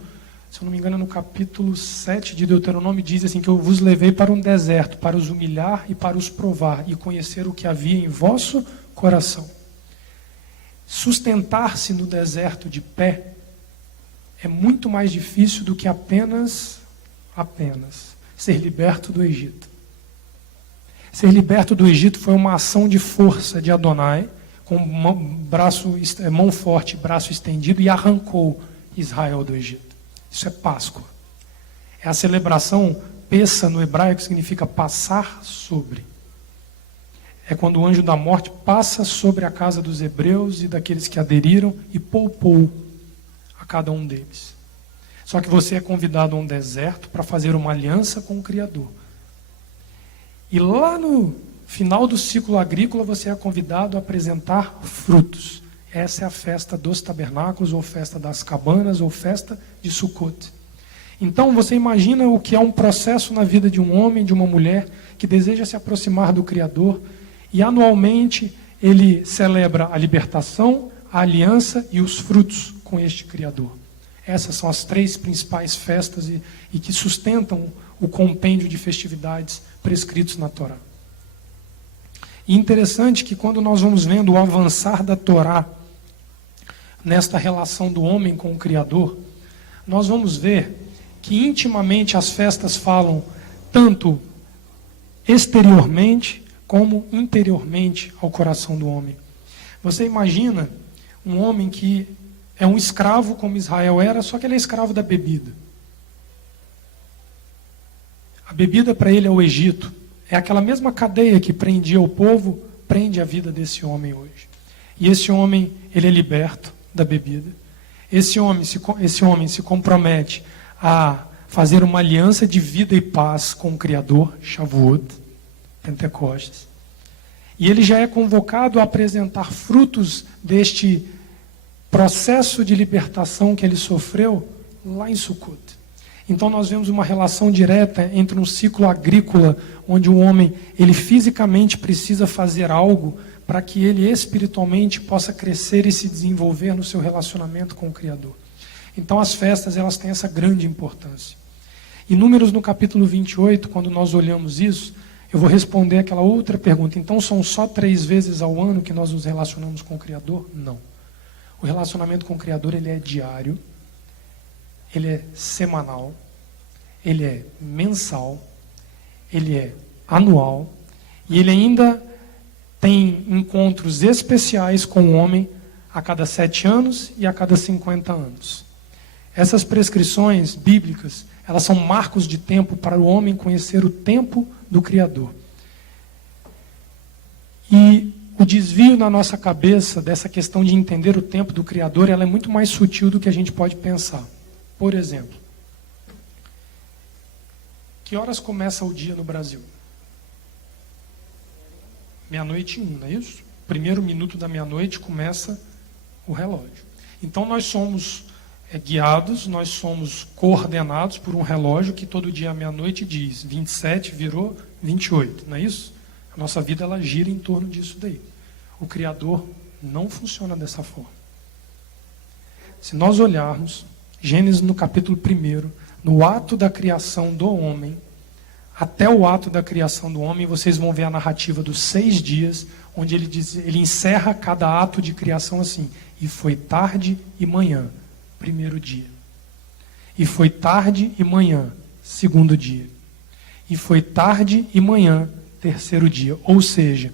se eu não me engano, no capítulo 7 de Deuteronômio, diz assim, que eu vos levei para um deserto, para os humilhar e para os provar, e conhecer o que havia em vosso coração. Sustentar-se no deserto de pé é muito mais difícil do que apenas ser liberto do Egito. Ser liberto do Egito foi uma ação de força de Adonai, com mão forte, braço estendido, e arrancou Israel do Egito. Isso é Páscoa. É a celebração, Pessa no hebraico significa passar sobre. É quando o anjo da morte passa sobre a casa dos hebreus e daqueles que aderiram e poupou a cada um deles. Só que você é convidado a um deserto para fazer uma aliança com o Criador. E lá no final do ciclo agrícola você é convidado a apresentar frutos. Essa é a festa dos tabernáculos, ou festa das cabanas, ou festa de Sukkot. Então você imagina o que é um processo na vida de um homem, de uma mulher, que deseja se aproximar do Criador, e anualmente ele celebra a libertação, a aliança e os frutos com este Criador. Essas são as 3 principais festas e que sustentam o compêndio de festividades prescritos na Torá. E interessante que quando nós vamos vendo o avançar da Torá nesta relação do homem com o Criador, nós vamos ver que intimamente as festas falam tanto exteriormente como interiormente ao coração do homem. Você imagina um homem que é um escravo como Israel era, só que ele é escravo da bebida. A bebida para ele é o Egito. É aquela mesma cadeia que prendia o povo, prende a vida desse homem hoje. E esse homem, ele é liberto da bebida. Esse homem se compromete a fazer uma aliança de vida e paz com o Criador, Shavuot, Pentecostes. E ele já é convocado a apresentar frutos deste processo de libertação que ele sofreu lá em Sukkot. Então nós vemos uma relação direta entre um ciclo agrícola, onde o homem, ele fisicamente precisa fazer algo para que ele espiritualmente possa crescer e se desenvolver no seu relacionamento com o Criador. Então as festas, elas têm essa grande importância. Em Números, no capítulo 28, quando nós olhamos isso, eu vou responder aquela outra pergunta. Então são só 3 vezes ao ano que nós nos relacionamos com o Criador? Não. O relacionamento com o Criador, ele é diário, ele é semanal, ele é mensal, ele é anual, e ele ainda tem encontros especiais com o homem a cada 7 anos e a cada 50 anos. Essas prescrições bíblicas, elas são marcos de tempo para o homem conhecer o tempo do Criador. E o desvio na nossa cabeça dessa questão de entender o tempo do Criador, ela é muito mais sutil do que a gente pode pensar. Por exemplo, que horas começa o dia no Brasil? 12:01, não é isso? Primeiro minuto da meia-noite começa o relógio. Então nós somos guiados, nós somos coordenados por um relógio que todo dia à meia-noite diz 27 virou 28, não é isso? A nossa vida, ela gira em torno disso daí. O Criador não funciona dessa forma. Se nós olharmos Gênesis no capítulo 1, no ato da criação do homem, até o ato da criação do homem, vocês vão ver a narrativa dos 6 dias, onde ele encerra cada ato de criação assim: e foi tarde e manhã, primeiro dia. E foi tarde e manhã, segundo dia. E foi tarde e manhã, terceiro dia. Ou seja,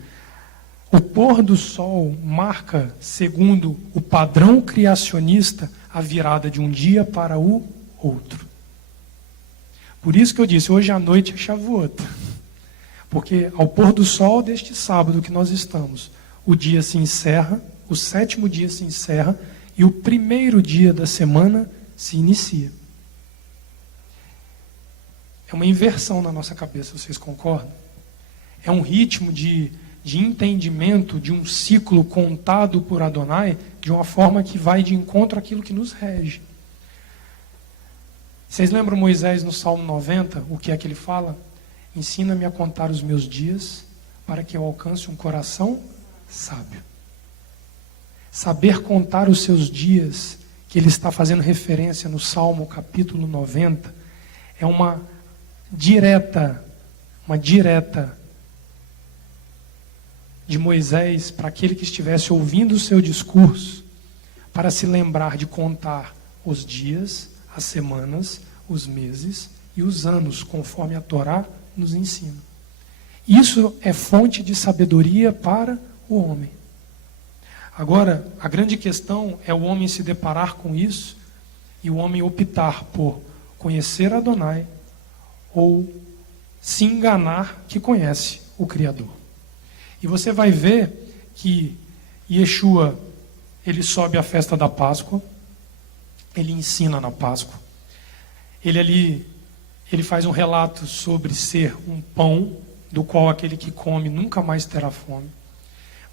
o pôr do sol marca, segundo o padrão criacionista, a virada de um dia para o outro. Por isso que eu disse, hoje à noite é Shavuot. Porque ao pôr do sol deste sábado que nós estamos, o dia se encerra, o 7º dia se encerra e o primeiro dia da semana se inicia. É uma inversão na nossa cabeça, vocês concordam? É um ritmo de entendimento de um ciclo contado por Adonai de uma forma que vai de encontro àquilo que nos rege. Vocês lembram Moisés no Salmo 90, o que é que ele fala? Ensina-me a contar os meus dias para que eu alcance um coração sábio. Saber contar os seus dias, que ele está fazendo referência no Salmo capítulo 90, é uma direta de Moisés para aquele que estivesse ouvindo o seu discurso, para se lembrar de contar os dias, as semanas, os meses e os anos, conforme a Torá nos ensina. Isso é fonte de sabedoria para o homem. Agora, a grande questão é o homem se deparar com isso e o homem optar por conhecer Adonai ou se enganar que conhece o Criador. E você vai ver que Yeshua, ele sobe à festa da Páscoa, ele ensina na Páscoa, ele faz um relato sobre ser um pão, do qual aquele que come nunca mais terá fome.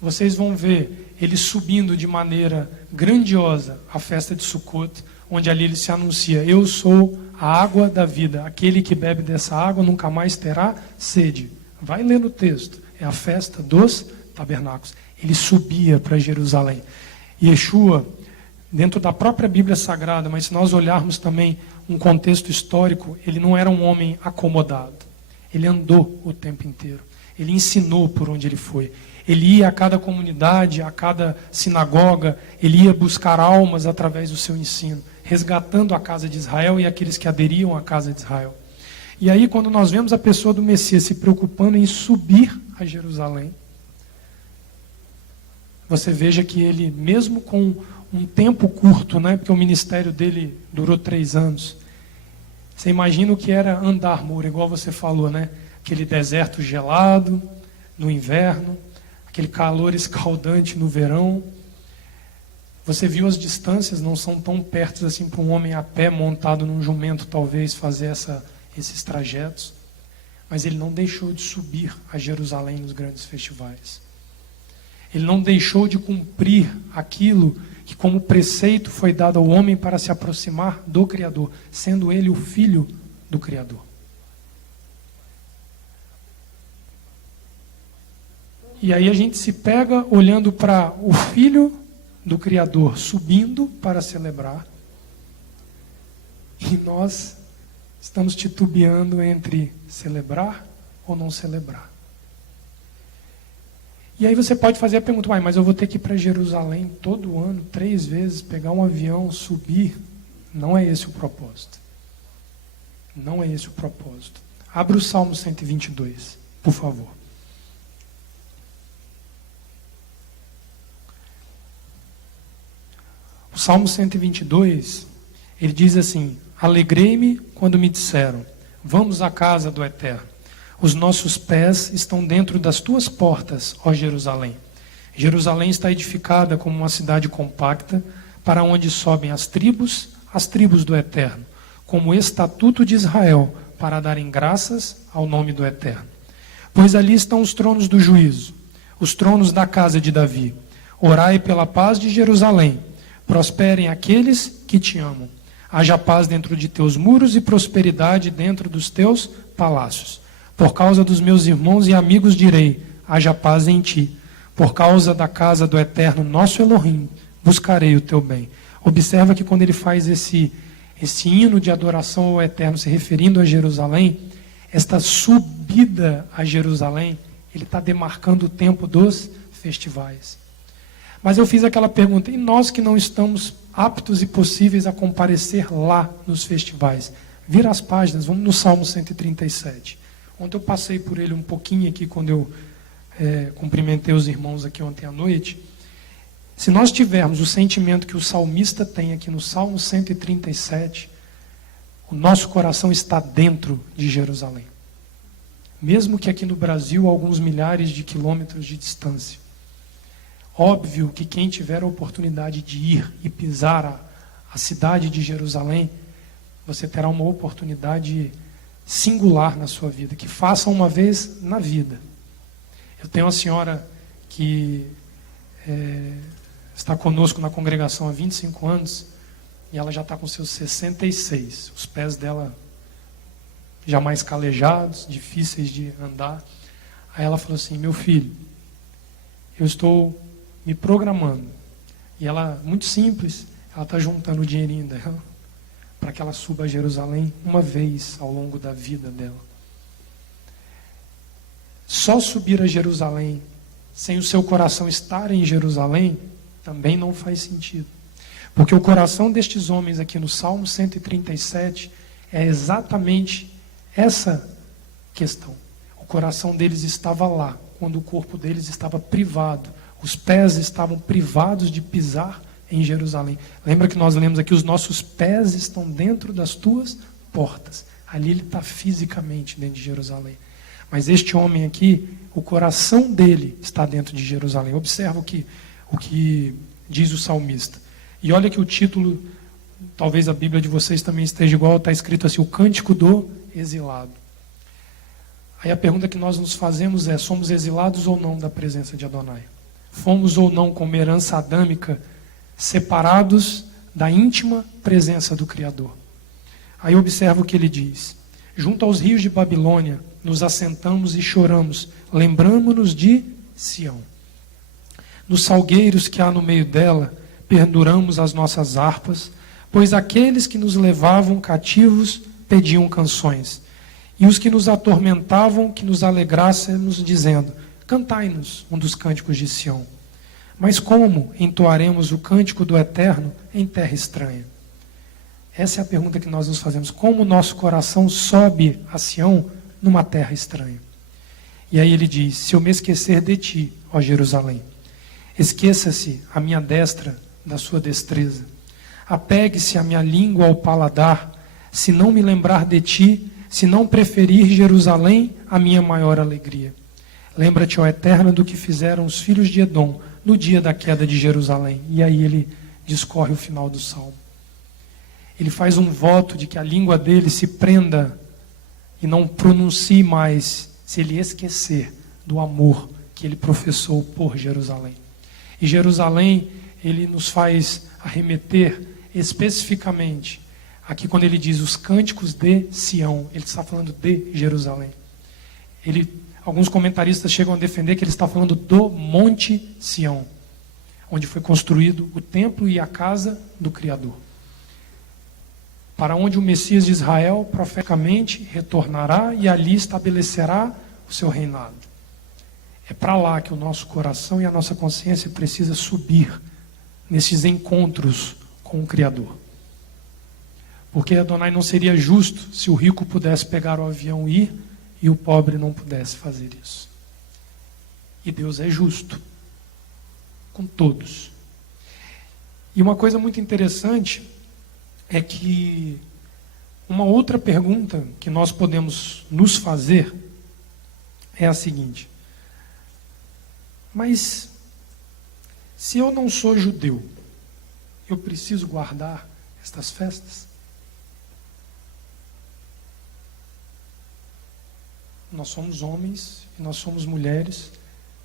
Vocês vão ver ele subindo de maneira grandiosa à festa de Sukkot, onde ali ele se anuncia: eu sou a água da vida, aquele que bebe dessa água nunca mais terá sede. Vai ler no texto, é a festa dos tabernáculos. Ele subia para Jerusalém. Yeshua, dentro da própria Bíblia Sagrada, mas se nós olharmos também um contexto histórico, ele não era um homem acomodado. Ele andou o tempo inteiro. Ele ensinou por onde ele foi. Ele ia a cada comunidade, a cada sinagoga, ele ia buscar almas através do seu ensino, resgatando a casa de Israel e aqueles que aderiam à casa de Israel. E aí, quando nós vemos a pessoa do Messias se preocupando em subir a Jerusalém, você veja que ele, mesmo com um tempo curto, né, porque o ministério dele durou 3 anos, você imagina o que era andar, Moura, igual você falou, né? Aquele deserto gelado no inverno, aquele calor escaldante no verão. Você viu as distâncias, não são tão perto assim para um homem a pé montado num jumento talvez fazer esses trajetos. Mas ele não deixou de subir a Jerusalém nos grandes festivais. Ele não deixou de cumprir aquilo que como preceito foi dado ao homem para se aproximar do Criador, sendo ele o filho do Criador. E aí a gente se pega olhando para o filho do Criador subindo para celebrar, e nós estamos titubeando entre celebrar ou não celebrar. E aí você pode fazer a pergunta: mas eu vou ter que ir para Jerusalém todo ano, 3 vezes, pegar um avião, subir. Não é esse o propósito. Não é esse o propósito. Abra o Salmo 122, por favor. O Salmo 122, ele diz assim: alegrei-me quando me disseram, vamos à casa do Eterno. Os nossos pés estão dentro das tuas portas, ó Jerusalém. Jerusalém está edificada como uma cidade compacta, para onde sobem as tribos do Eterno, como estatuto de Israel, para darem graças ao nome do Eterno. Pois ali estão os tronos do juízo, os tronos da casa de Davi. Orai pela paz de Jerusalém. Prosperem aqueles que te amam. Haja paz dentro de teus muros e prosperidade dentro dos teus palácios. Por causa dos meus irmãos e amigos direi, haja paz em ti. Por causa da casa do Eterno, nosso Elohim, buscarei o teu bem. Observa que quando ele faz esse hino de adoração ao Eterno, se referindo a Jerusalém, esta subida a Jerusalém, ele está demarcando o tempo dos festivais. Mas eu fiz aquela pergunta: e nós que não estamos aptos e possíveis a comparecer lá nos festivais? Vira as páginas, vamos no Salmo 137. Ontem eu passei por ele um pouquinho aqui, quando eu cumprimentei os irmãos aqui ontem à noite. Se nós tivermos o sentimento que o salmista tem aqui no Salmo 137, o nosso coração está dentro de Jerusalém. Mesmo que aqui no Brasil, a alguns milhares de quilômetros de distância. Óbvio que quem tiver a oportunidade de ir e pisar a cidade de Jerusalém, você terá uma oportunidade singular na sua vida, que faça uma vez na vida. Eu tenho uma senhora que está conosco na congregação há 25 anos, e ela já está com seus 66. Os pés dela já mais calejados, difíceis de andar. Aí ela falou assim: meu filho, eu estou me programando. E ela, muito simples, ela está juntando o dinheirinho dela para que ela suba a Jerusalém uma vez ao longo da vida dela. Só subir a Jerusalém sem o seu coração estar em Jerusalém também não faz sentido. Porque o coração destes homens aqui no Salmo 137 é exatamente essa questão. O coração deles estava lá, quando o corpo deles estava privado. Os pés estavam privados de pisar em Jerusalém. Lembra que nós lemos aqui, os nossos pés estão dentro das tuas portas. Ali ele está fisicamente dentro de Jerusalém. Mas este homem aqui, o coração dele está dentro de Jerusalém. Observa o que diz o salmista. E olha que o título, talvez a Bíblia de vocês também esteja igual, está escrito assim, o Cântico do Exilado. Aí a pergunta que nós nos fazemos é, somos exilados ou não da presença de Adonai? Fomos ou não, como herança adâmica, separados da íntima presença do Criador? Aí observa o que ele diz. Junto aos rios de Babilônia, nos assentamos e choramos, lembramo-nos de Sião. Nos salgueiros que há no meio dela, penduramos as nossas harpas, pois aqueles que nos levavam cativos pediam canções, e os que nos atormentavam que nos alegrássemos, dizendo, cantai-nos um dos cânticos de Sião. Mas como entoaremos o cântico do Eterno em terra estranha? Essa é a pergunta que nós nos fazemos. Como o nosso coração sobe a Sião numa terra estranha? E aí ele diz, se eu me esquecer de ti, ó Jerusalém, esqueça-se a minha destra da sua destreza. Apegue-se a minha língua ao paladar, se não me lembrar de ti, se não preferir Jerusalém a minha maior alegria. Lembra-te, ó Eterno, do que fizeram os filhos de Edom no dia da queda de Jerusalém. E aí ele discorre o final do salmo. Ele faz um voto de que a língua dele se prenda e não pronuncie mais, se ele esquecer do amor que ele professou por Jerusalém. E Jerusalém, ele nos faz arremeter especificamente, aqui quando ele diz os cânticos de Sião, ele está falando de Jerusalém. Alguns comentaristas chegam a defender que ele está falando do Monte Sião, onde foi construído o templo e a casa do Criador. Para onde o Messias de Israel profeticamente retornará e ali estabelecerá o seu reinado. É para lá que o nosso coração e a nossa consciência precisa subir nesses encontros com o Criador. Porque Adonai não seria justo se o rico pudesse pegar o avião e ir e o pobre não pudesse fazer isso. E Deus é justo com todos. E uma coisa muito interessante é que uma outra pergunta que nós podemos nos fazer é a seguinte: mas se eu não sou judeu, eu preciso guardar estas festas? Nós somos homens e nós somos mulheres,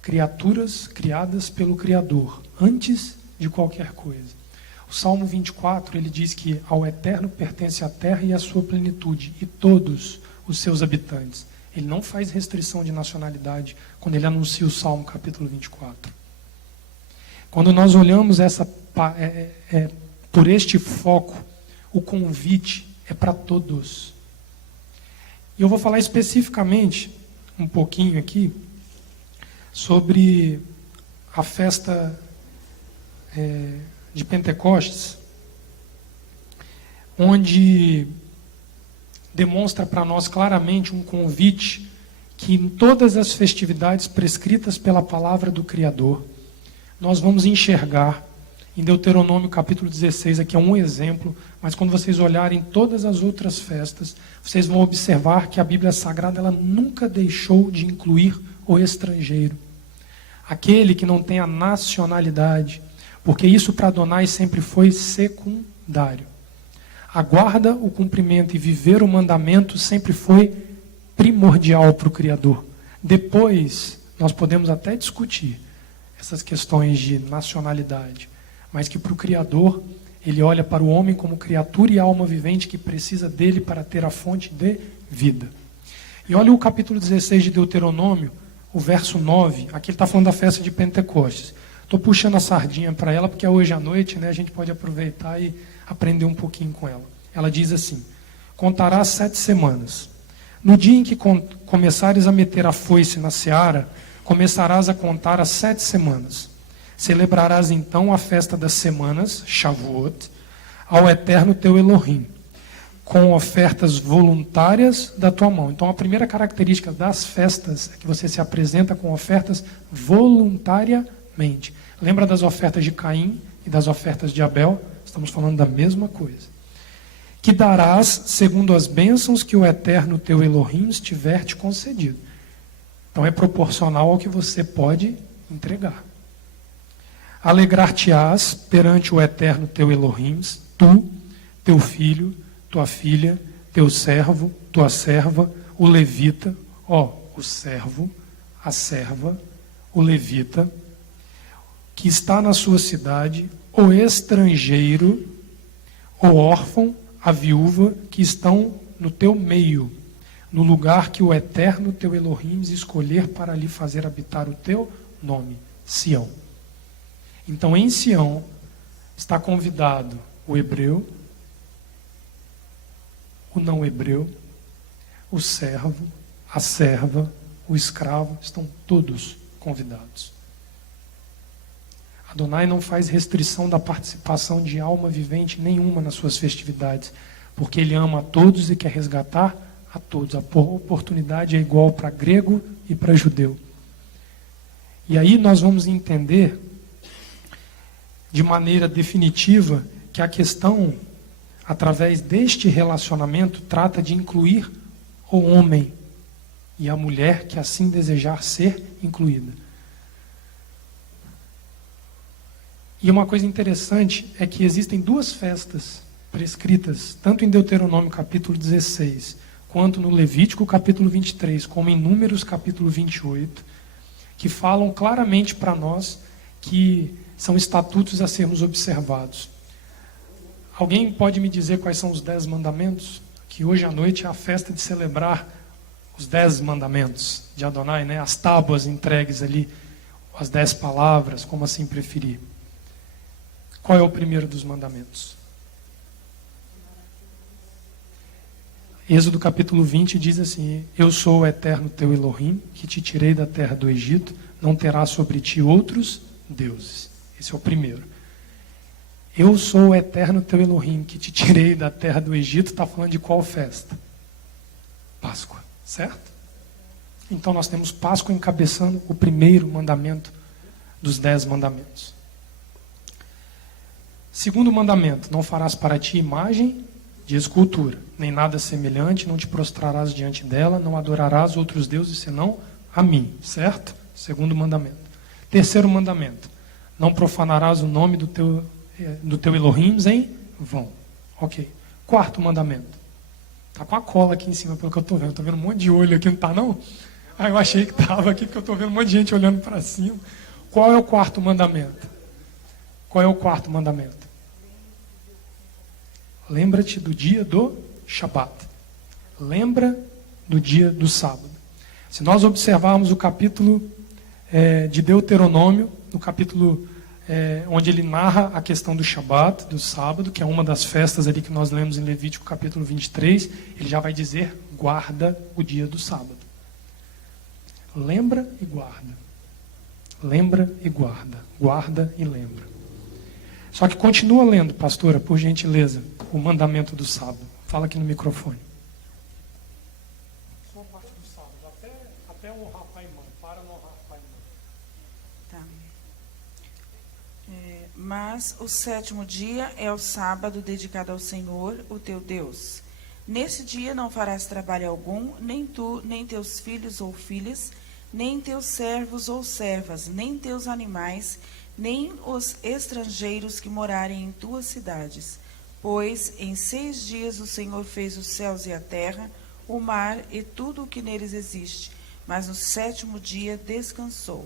criaturas criadas pelo Criador, antes de qualquer coisa. O Salmo 24, ele diz que ao Eterno pertence a terra e a sua plenitude, e todos os seus habitantes. Ele não faz restrição de nacionalidade quando ele anuncia o Salmo capítulo 24. Quando nós olhamos por este foco, o convite é para todos. E eu vou falar especificamente, um pouquinho aqui, sobre a festa de Pentecostes, onde demonstra para nós claramente um convite que em todas as festividades prescritas pela palavra do Criador, nós vamos enxergar em Deuteronômio capítulo 16, aqui é um exemplo, mas quando vocês olharem todas as outras festas, vocês vão observar que a Bíblia Sagrada ela nunca deixou de incluir o estrangeiro, aquele que não tem a nacionalidade, porque isso para Adonai sempre foi secundário. A guarda, o cumprimento e viver o mandamento sempre foi primordial para o Criador. Depois, nós podemos até discutir essas questões de nacionalidade, mas que para o Criador, ele olha para o homem como criatura e alma vivente que precisa dele para ter a fonte de vida. E olha o capítulo 16 de Deuteronômio, o verso 9, aqui ele está falando da festa de Pentecostes. Estou puxando a sardinha para ela, porque é hoje à noite, né, a gente pode aproveitar e aprender um pouquinho com ela. Ela diz assim: contarás 7 semanas. No dia em que começares a meter a foice na seara, começarás a contar as 7 semanas. Celebrarás então a festa das semanas, Shavuot, ao Eterno teu Elohim, com ofertas voluntárias da tua mão. Então a primeira característica das festas é que você se apresenta com ofertas voluntariamente. Lembra das ofertas de Caim e das ofertas de Abel? Estamos falando da mesma coisa. Que darás segundo as bênçãos que o Eterno teu Elohim tiver te concedido. Então é proporcional ao que você pode entregar. Alegrar-te-ás perante o Eterno teu Elohim, tu, teu filho, tua filha, teu servo, tua serva, o levita, o servo, a serva, o levita, que está na sua cidade, o estrangeiro, o órfão, a viúva, que estão no teu meio, no lugar que o Eterno teu Elohim escolher para lhe fazer habitar o teu nome, Sião. Então, em Sião, está convidado o hebreu, o não hebreu, o servo, a serva, o escravo, estão todos convidados. Adonai não faz restrição da participação de alma vivente nenhuma nas suas festividades, porque ele ama a todos e quer resgatar a todos. A oportunidade é igual para grego e para judeu. E aí nós vamos entender de maneira definitiva que a questão, através deste relacionamento, trata de incluir o homem e a mulher que assim desejar ser incluída. E uma coisa interessante é que existem 2 festas prescritas, tanto em Deuteronômio capítulo 16, quanto no Levítico capítulo 23, como em Números capítulo 28, que falam claramente para nós que são estatutos a sermos observados. Alguém pode me dizer quais são os 10 mandamentos? Que hoje à noite é a festa de celebrar os 10 mandamentos de Adonai, né? As tábuas entregues ali, as 10 palavras, como assim preferir. Qual é o primeiro dos mandamentos? Êxodo capítulo 20 diz assim: eu sou o Eterno teu Elohim, que te tirei da terra do Egito, não terás sobre ti outros deuses. Esse é o primeiro. Eu sou o Eterno teu Elohim, que te tirei da terra do Egito, está falando de qual festa? Páscoa, certo? Então nós temos Páscoa encabeçando o primeiro mandamento dos 10 mandamentos. Segundo mandamento: não farás para ti imagem de escultura, nem nada semelhante, não te prostrarás diante dela, não adorarás outros deuses senão a mim, certo? Segundo mandamento. Terceiro mandamento: não profanarás o nome do teu Elohim em vão. Ok. Quarto mandamento. Está com a cola aqui em cima, pelo que eu estou vendo. Estou vendo um monte de olho aqui, não está não? Eu achei que estava aqui, porque eu estou vendo um monte de gente olhando para cima. Qual é o quarto mandamento? Qual é o quarto mandamento? Lembra-te do dia do Shabat. Lembra do dia do sábado. Se nós observarmos o capítulo de Deuteronômio, no capítulo onde ele narra a questão do Shabat, do sábado, que é uma das festas ali que nós lemos em Levítico capítulo 23, ele já vai dizer: guarda o dia do sábado. Lembra e guarda. Lembra e guarda. Guarda e lembra. Só que continua lendo, pastora, por gentileza, o mandamento do sábado. Fala aqui no microfone. Só a parte do sábado, até honrar pai e mãe. Para não honrar pai e mãe. Tá. Mas o 7º dia é o sábado dedicado ao Senhor, o teu Deus. Nesse dia não farás trabalho algum, nem tu, nem teus filhos ou filhas, nem teus servos ou servas, nem teus animais, nem os estrangeiros que morarem em tuas cidades. Pois em 6 dias o Senhor fez os céus e a terra, o mar e tudo o que neles existe, mas no 7º dia descansou.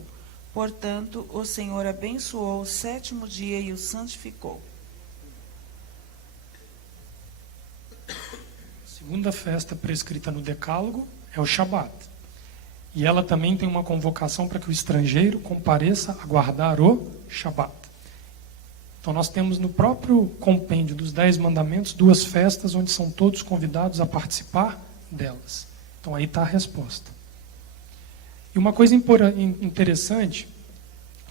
Portanto, o Senhor abençoou o 7º dia e o santificou. Segunda festa prescrita no Decálogo é o Shabat. E ela também tem uma convocação para que o estrangeiro compareça a guardar o Shabat. Então nós temos no próprio compêndio dos 10 mandamentos 2 festas onde são todos convidados a participar delas. Então aí está a resposta. E uma coisa interessante,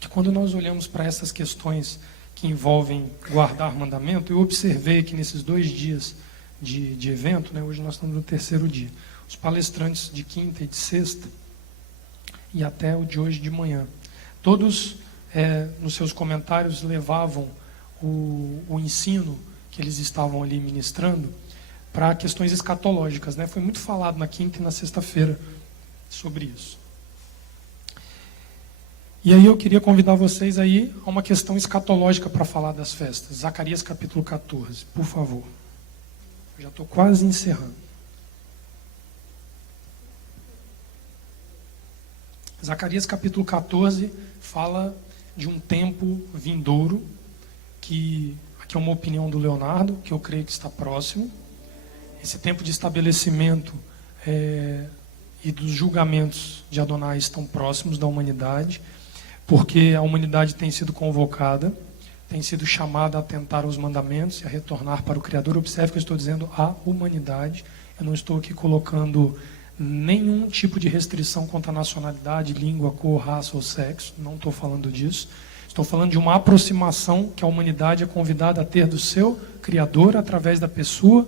que quando nós olhamos para essas questões que envolvem guardar mandamento, eu observei que nesses 2 dias de evento, né, hoje nós estamos no 3º dia, os palestrantes de quinta e de sexta, e até o de hoje de manhã, todos nos seus comentários levavam o ensino que eles estavam ali ministrando para questões escatológicas, né? Foi muito falado na quinta e na sexta-feira sobre isso. E aí eu queria convidar vocês aí a uma questão escatológica para falar das festas. Zacarias capítulo 14, por favor. Eu já estou quase encerrando. Zacarias capítulo 14 fala de um tempo vindouro, que aqui é uma opinião do Leonardo, que eu creio que está próximo. Esse tempo de estabelecimento e dos julgamentos de Adonai estão próximos da humanidade, porque a humanidade tem sido convocada, tem sido chamada a atentar aos mandamentos e a retornar para o Criador. Observe que eu estou dizendo a humanidade, eu não estou aqui colocando nenhum tipo de restrição quanto à nacionalidade, língua, cor, raça ou sexo, não estou falando disso. Estou falando de uma aproximação que a humanidade é convidada a ter do seu Criador através da pessoa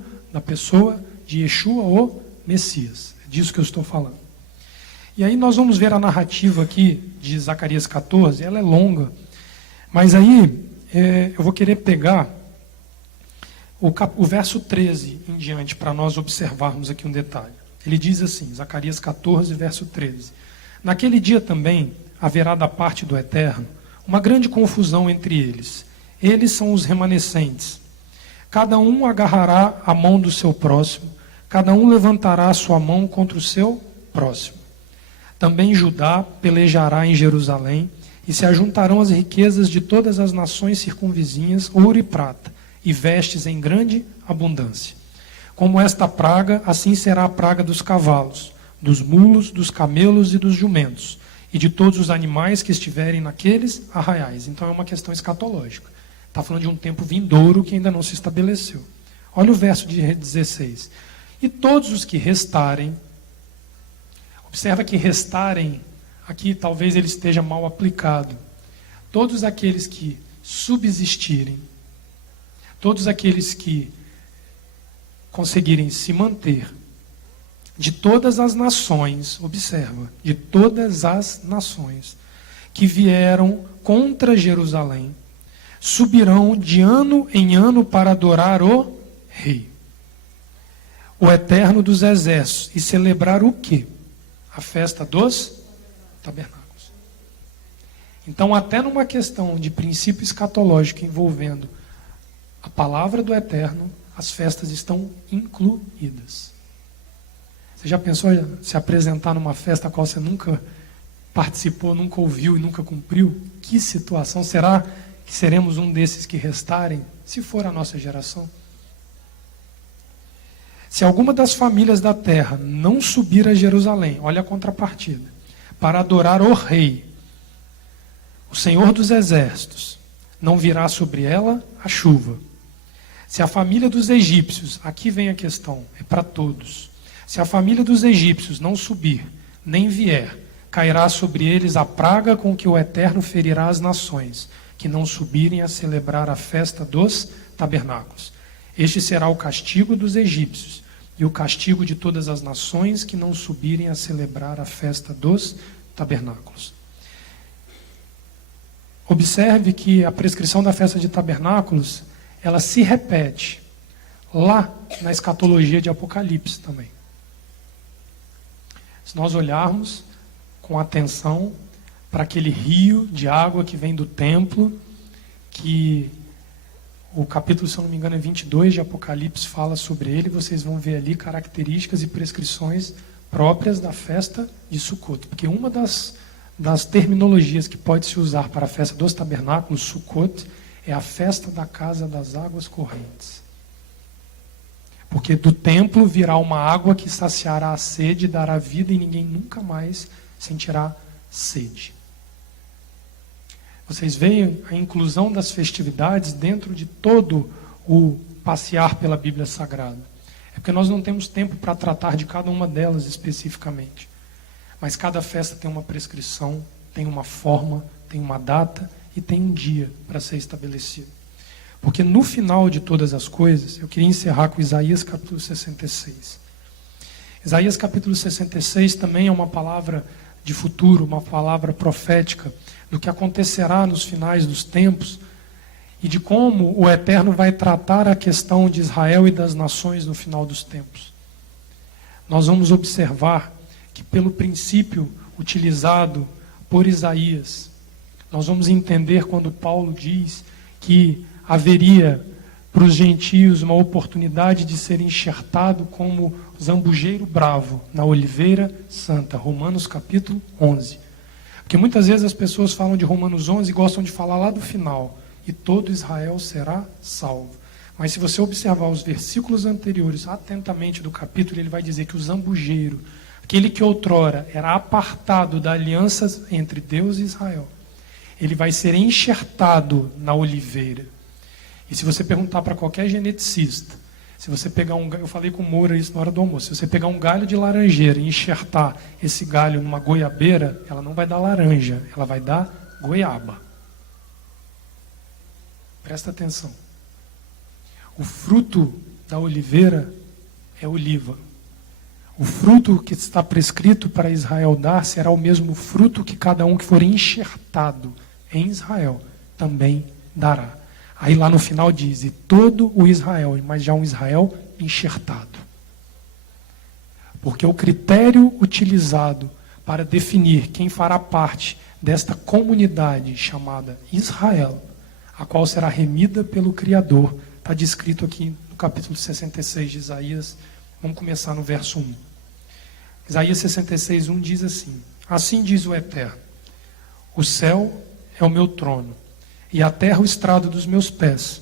de Yeshua, o Messias. É disso que eu estou falando. E aí nós vamos ver a narrativa aqui de Zacarias 14, ela é longa, mas aí eu vou querer pegar o verso 13 em diante para nós observarmos aqui um detalhe. Ele diz assim, Zacarias 14, verso 13. Naquele dia também haverá da parte do Eterno uma grande confusão entre eles. Eles são os remanescentes. Cada um agarrará a mão do seu próximo, cada um levantará a sua mão contra o seu próximo. Também Judá pelejará em Jerusalém, e se ajuntarão as riquezas de todas as nações circunvizinhas, ouro e prata, e vestes em grande abundância. Como esta praga, assim será a praga dos cavalos, dos mulos, dos camelos e dos jumentos, e de todos os animais que estiverem naqueles arraiais. Então é uma questão escatológica. Está falando de um tempo vindouro que ainda não se estabeleceu. Olha o verso de 16. E todos os que restarem, observa que restarem, aqui talvez ele esteja mal aplicado. Todos aqueles que subsistirem, todos aqueles que conseguirem se manter, de todas as nações, observa, de todas as nações que vieram contra Jerusalém, subirão de ano em ano para adorar o Rei, o Eterno dos Exércitos, e celebrar o quê? A festa dos tabernáculos. Então, até numa questão de princípio escatológico envolvendo a palavra do Eterno, as festas estão incluídas. Você já pensou em se apresentar numa festa a qual você nunca participou, nunca ouviu e nunca cumpriu? Que situação! Será que seremos um desses que restarem, se for a nossa geração? Se alguma das famílias da terra não subir a Jerusalém, olha a contrapartida, para adorar o Rei, o Senhor dos Exércitos, não virá sobre ela a chuva. Se a família dos egípcios, aqui vem a questão, é para todos. Se a família dos egípcios não subir, nem vier, cairá sobre eles a praga com que o Eterno ferirá as nações, que não subirem a celebrar a festa dos tabernáculos. Este será o castigo dos egípcios, e o castigo de todas as nações que não subirem a celebrar a festa dos tabernáculos. Observe que a prescrição da festa de tabernáculos, ela se repete lá na escatologia de Apocalipse também. Se nós olharmos com atenção para aquele rio de água que vem do templo, que o capítulo, se eu não me engano, é 22 de Apocalipse, fala sobre ele, vocês vão ver ali características e prescrições próprias da festa de Sukkot. Porque uma das terminologias que pode se usar para a festa dos tabernáculos, Sukkot, é a festa da casa das águas correntes. Porque do templo virá uma água que saciará a sede, dará vida e ninguém nunca mais sentirá sede. Vocês veem a inclusão das festividades dentro de todo o passear pela Bíblia Sagrada. É porque nós não temos tempo para tratar de cada uma delas especificamente. Mas cada festa tem uma prescrição, tem uma forma, tem uma data e tem um dia para ser estabelecido. Porque no final de todas as coisas, eu queria encerrar com Isaías capítulo 66. Isaías capítulo 66 também é uma palavra de futuro, uma palavra profética do que acontecerá nos finais dos tempos e de como o Eterno vai tratar a questão de Israel e das nações no final dos tempos. Nós vamos observar que pelo princípio utilizado por Isaías, nós vamos entender quando Paulo diz que haveria para os gentios uma oportunidade de ser enxertado como zambujeiro bravo na oliveira santa. Romanos capítulo 11. Porque muitas vezes as pessoas falam de Romanos 11 e gostam de falar lá do final. E todo Israel será salvo. Mas se você observar os versículos anteriores atentamente do capítulo, ele vai dizer que o zambujeiro, aquele que outrora era apartado da aliança entre Deus e Israel, ele vai ser enxertado na oliveira. E se você perguntar para qualquer geneticista, se você pegar eu falei com o Moura isso na hora do almoço, se você pegar um galho de laranjeira e enxertar esse galho numa goiabeira, ela não vai dar laranja, ela vai dar goiaba. Presta atenção. O fruto da oliveira é oliva. O fruto que está prescrito para Israel dar será o mesmo fruto que cada um que for enxertado em Israel também dará. Aí lá no final diz, e todo o Israel, mas já um Israel enxertado. Porque o critério utilizado para definir quem fará parte desta comunidade chamada Israel, a qual será remida pelo Criador, está descrito aqui no capítulo 66 de Isaías. Vamos começar no verso 1. Isaías 66, 1 diz assim: assim diz o Eterno, o céu é o meu trono, e a terra o estrado dos meus pés.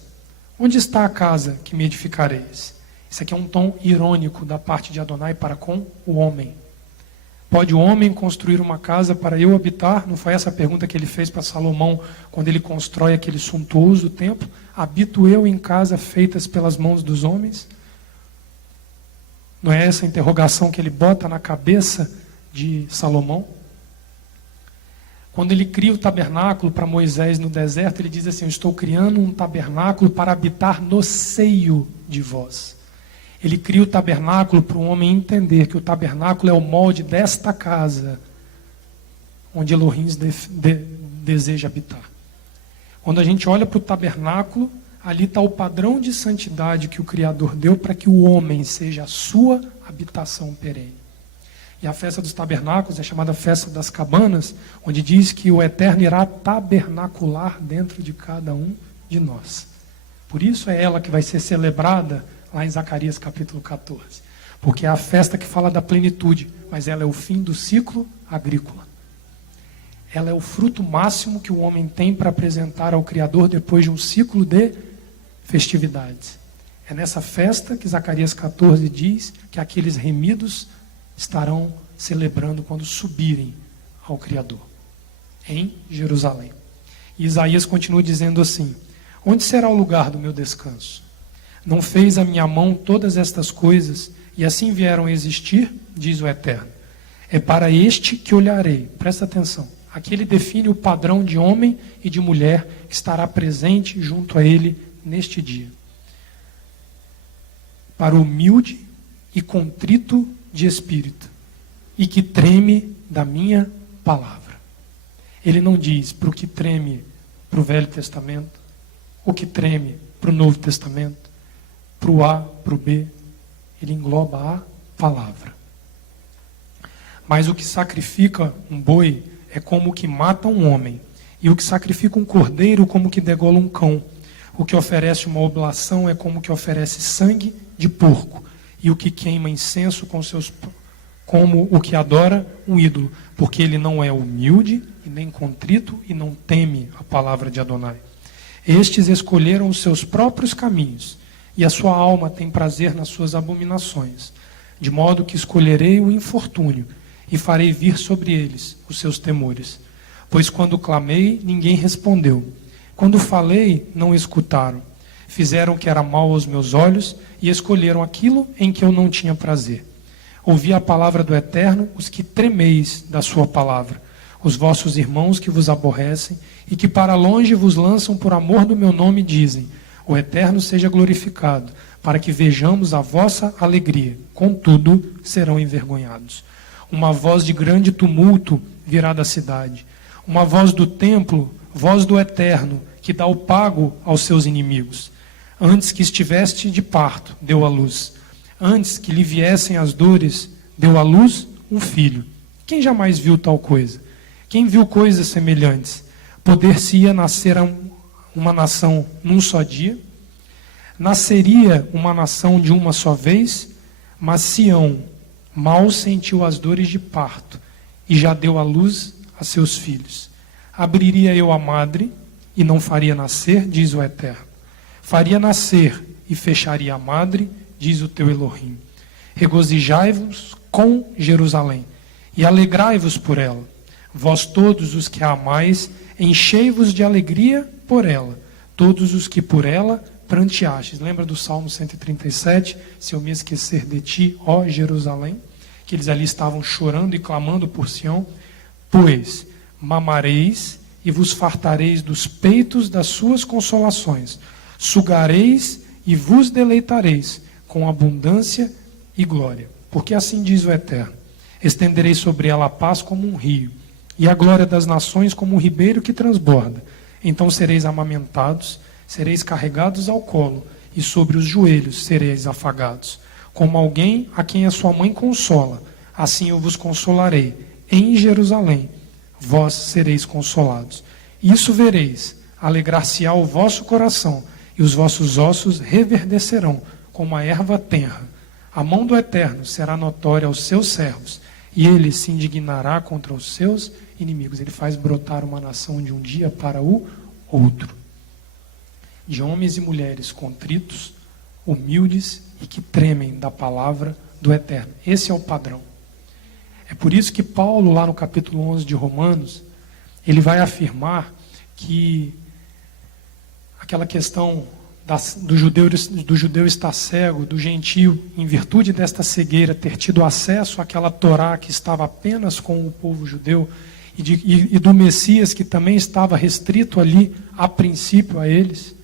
Onde está a casa que me edificareis? Isso aqui é um tom irônico da parte de Adonai para com o homem. Pode o homem construir uma casa para eu habitar? Não foi essa a pergunta que ele fez para Salomão quando ele constrói aquele suntuoso templo? Habito eu em casa feitas pelas mãos dos homens? Não é essa a interrogação que ele bota na cabeça de Salomão? Quando ele cria o tabernáculo para Moisés no deserto, ele diz assim: eu estou criando um tabernáculo para habitar no seio de vós. Ele cria o tabernáculo para o homem entender que o tabernáculo é o molde desta casa, onde Elohim deseja habitar. Quando a gente olha para o tabernáculo, ali está o padrão de santidade que o Criador deu para que o homem seja a sua habitação perene. E a festa dos tabernáculos é chamada festa das cabanas, onde diz que o Eterno irá tabernacular dentro de cada um de nós. Por isso é ela que vai ser celebrada lá em Zacarias capítulo 14. Porque é a festa que fala da plenitude, mas ela é o fim do ciclo agrícola. Ela é o fruto máximo que o homem tem para apresentar ao Criador depois de um ciclo de festividades. É nessa festa que Zacarias 14 diz que aqueles remidos estarão celebrando quando subirem ao Criador, em Jerusalém. E Isaías continua dizendo assim: onde será o lugar do meu descanso? Não fez a minha mão todas estas coisas, e assim vieram a existir, diz o Eterno. É para este que olharei. Presta atenção. Aqui ele define o padrão de homem e de mulher que estará presente junto a ele neste dia. Para o humilde e contrito de espírito, e que treme da minha palavra. Ele não diz para o que treme para o Velho Testamento, o que treme para o Novo Testamento, para o A, para o B. Ele engloba a palavra. Mas o que sacrifica um boi é como o que mata um homem, e o que sacrifica um cordeiro como o que degola um cão. O que oferece uma oblação é como o que oferece sangue de porco, e o que queima incenso como o que adora um ídolo, porque ele não é humilde e nem contrito e não teme a palavra de Adonai. Estes escolheram os seus próprios caminhos, e a sua alma tem prazer nas suas abominações, de modo que escolherei o infortúnio e farei vir sobre eles os seus temores. Pois quando clamei, ninguém respondeu. Quando falei, não escutaram. Fizeram o que era mal aos meus olhos e escolheram aquilo em que eu não tinha prazer. Ouvi a palavra do Eterno, os que tremeis da sua palavra, os vossos irmãos que vos aborrecem e que para longe vos lançam por amor do meu nome, dizem: o Eterno seja glorificado, para que vejamos a vossa alegria. Contudo, serão envergonhados. Uma voz de grande tumulto virá da cidade. Uma voz do templo, voz do Eterno, que dá o pago aos seus inimigos. Antes que estiveste de parto, deu à luz. Antes que lhe viessem as dores, deu à luz um filho. Quem jamais viu tal coisa? Quem viu coisas semelhantes? Poder-se-ia nascer uma nação num só dia? Nasceria uma nação de uma só vez? Mas Sião mal sentiu as dores de parto e já deu à luz a seus filhos. Abriria eu a madre e não faria nascer, diz o Eterno. Faria nascer e fecharia a madre, diz o teu Elohim. Regozijai-vos com Jerusalém e alegrai-vos por ela. Vós todos os que a amais, enchei-vos de alegria por ela. Todos os que por ela pranteastes. Lembra do Salmo 137? Se eu me esquecer de ti, ó Jerusalém? Que eles ali estavam chorando e clamando por Sião. Pois mamareis e vos fartareis dos peitos das suas consolações. Sugareis e vos deleitareis com abundância e glória. Porque assim diz o Eterno: estenderei sobre ela a paz como um rio, e a glória das nações como um ribeiro que transborda. Então sereis amamentados, sereis carregados ao colo, e sobre os joelhos sereis afagados. Como alguém a quem a sua mãe consola, assim eu vos consolarei. Em Jerusalém vós sereis consolados. Isso vereis, alegrar-se-á o vosso coração, e os vossos ossos reverdecerão como a erva tenra. A mão do Eterno será notória aos seus servos, e ele se indignará contra os seus inimigos. Ele faz brotar uma nação de um dia para o outro, de homens e mulheres contritos, humildes e que tremem da palavra do Eterno. Esse é o padrão. É por isso que Paulo, lá no capítulo 11 de Romanos, ele vai afirmar que aquela questão do judeu estar cego, do gentio, em virtude desta cegueira, ter tido acesso àquela Torá que estava apenas com o povo judeu, e do Messias que também estava restrito ali, a princípio, a eles,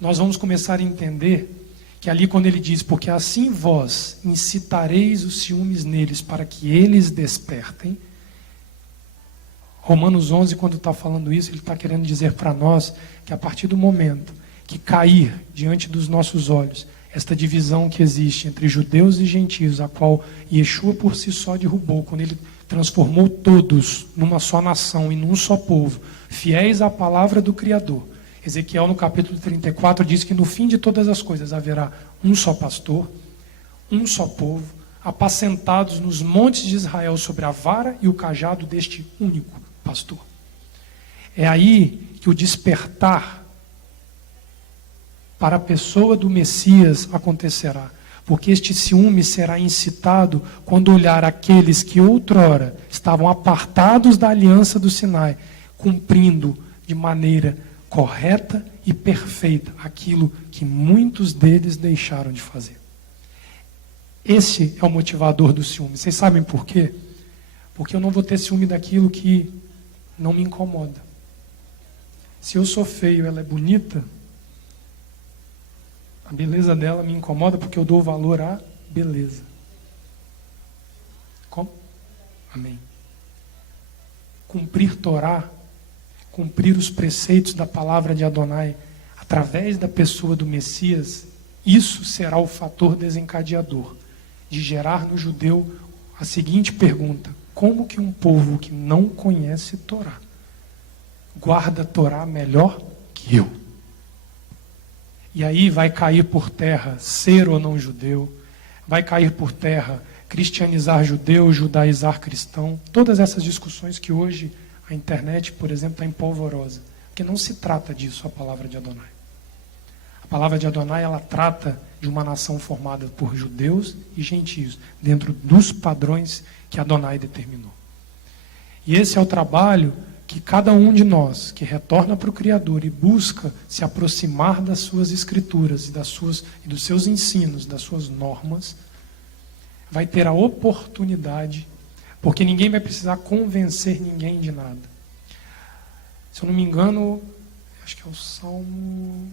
nós vamos começar a entender que ali quando ele diz: porque assim vós incitareis os ciúmes neles para que eles despertem. Romanos 11, quando está falando isso, ele está querendo dizer para nós que a partir do momento que cair diante dos nossos olhos esta divisão que existe entre judeus e gentios, a qual Yeshua por si só derrubou, quando ele transformou todos numa só nação e num só povo, fiéis à palavra do Criador. Ezequiel, no capítulo 34, diz que no fim de todas as coisas haverá um só pastor, um só povo, apacentados nos montes de Israel sobre a vara e o cajado deste único pastor. É aí que o despertar para a pessoa do Messias acontecerá. Porque este ciúme será incitado quando olhar aqueles que outrora estavam apartados da aliança do Sinai, cumprindo de maneira correta e perfeita aquilo que muitos deles deixaram de fazer. Esse é o motivador do ciúme. Vocês sabem por quê? Porque eu não vou ter ciúme daquilo que não me incomoda. Se eu sou feio, ela é bonita, a beleza dela me incomoda porque eu dou valor à beleza. Como? Amém. Cumprir Torá, cumprir os preceitos da palavra de Adonai, através da pessoa do Messias, isso será o fator desencadeador de gerar no judeu a seguinte pergunta: como que um povo que não conhece Torá guarda Torá melhor que eu? E aí vai cair por terra ser ou não judeu, vai cair por terra cristianizar judeu, judaizar cristão, todas essas discussões que hoje a internet, por exemplo, está empolvorosa, porque não se trata disso a palavra de Adonai. A palavra de Adonai, ela trata de uma nação formada por judeus e gentios, dentro dos padrões que Adonai determinou. E esse é o trabalho que cada um de nós, que retorna para o Criador e busca se aproximar das suas escrituras e dos seus ensinos, das suas normas, vai ter a oportunidade, porque ninguém vai precisar convencer ninguém de nada. Se eu não me engano, acho que é o Salmo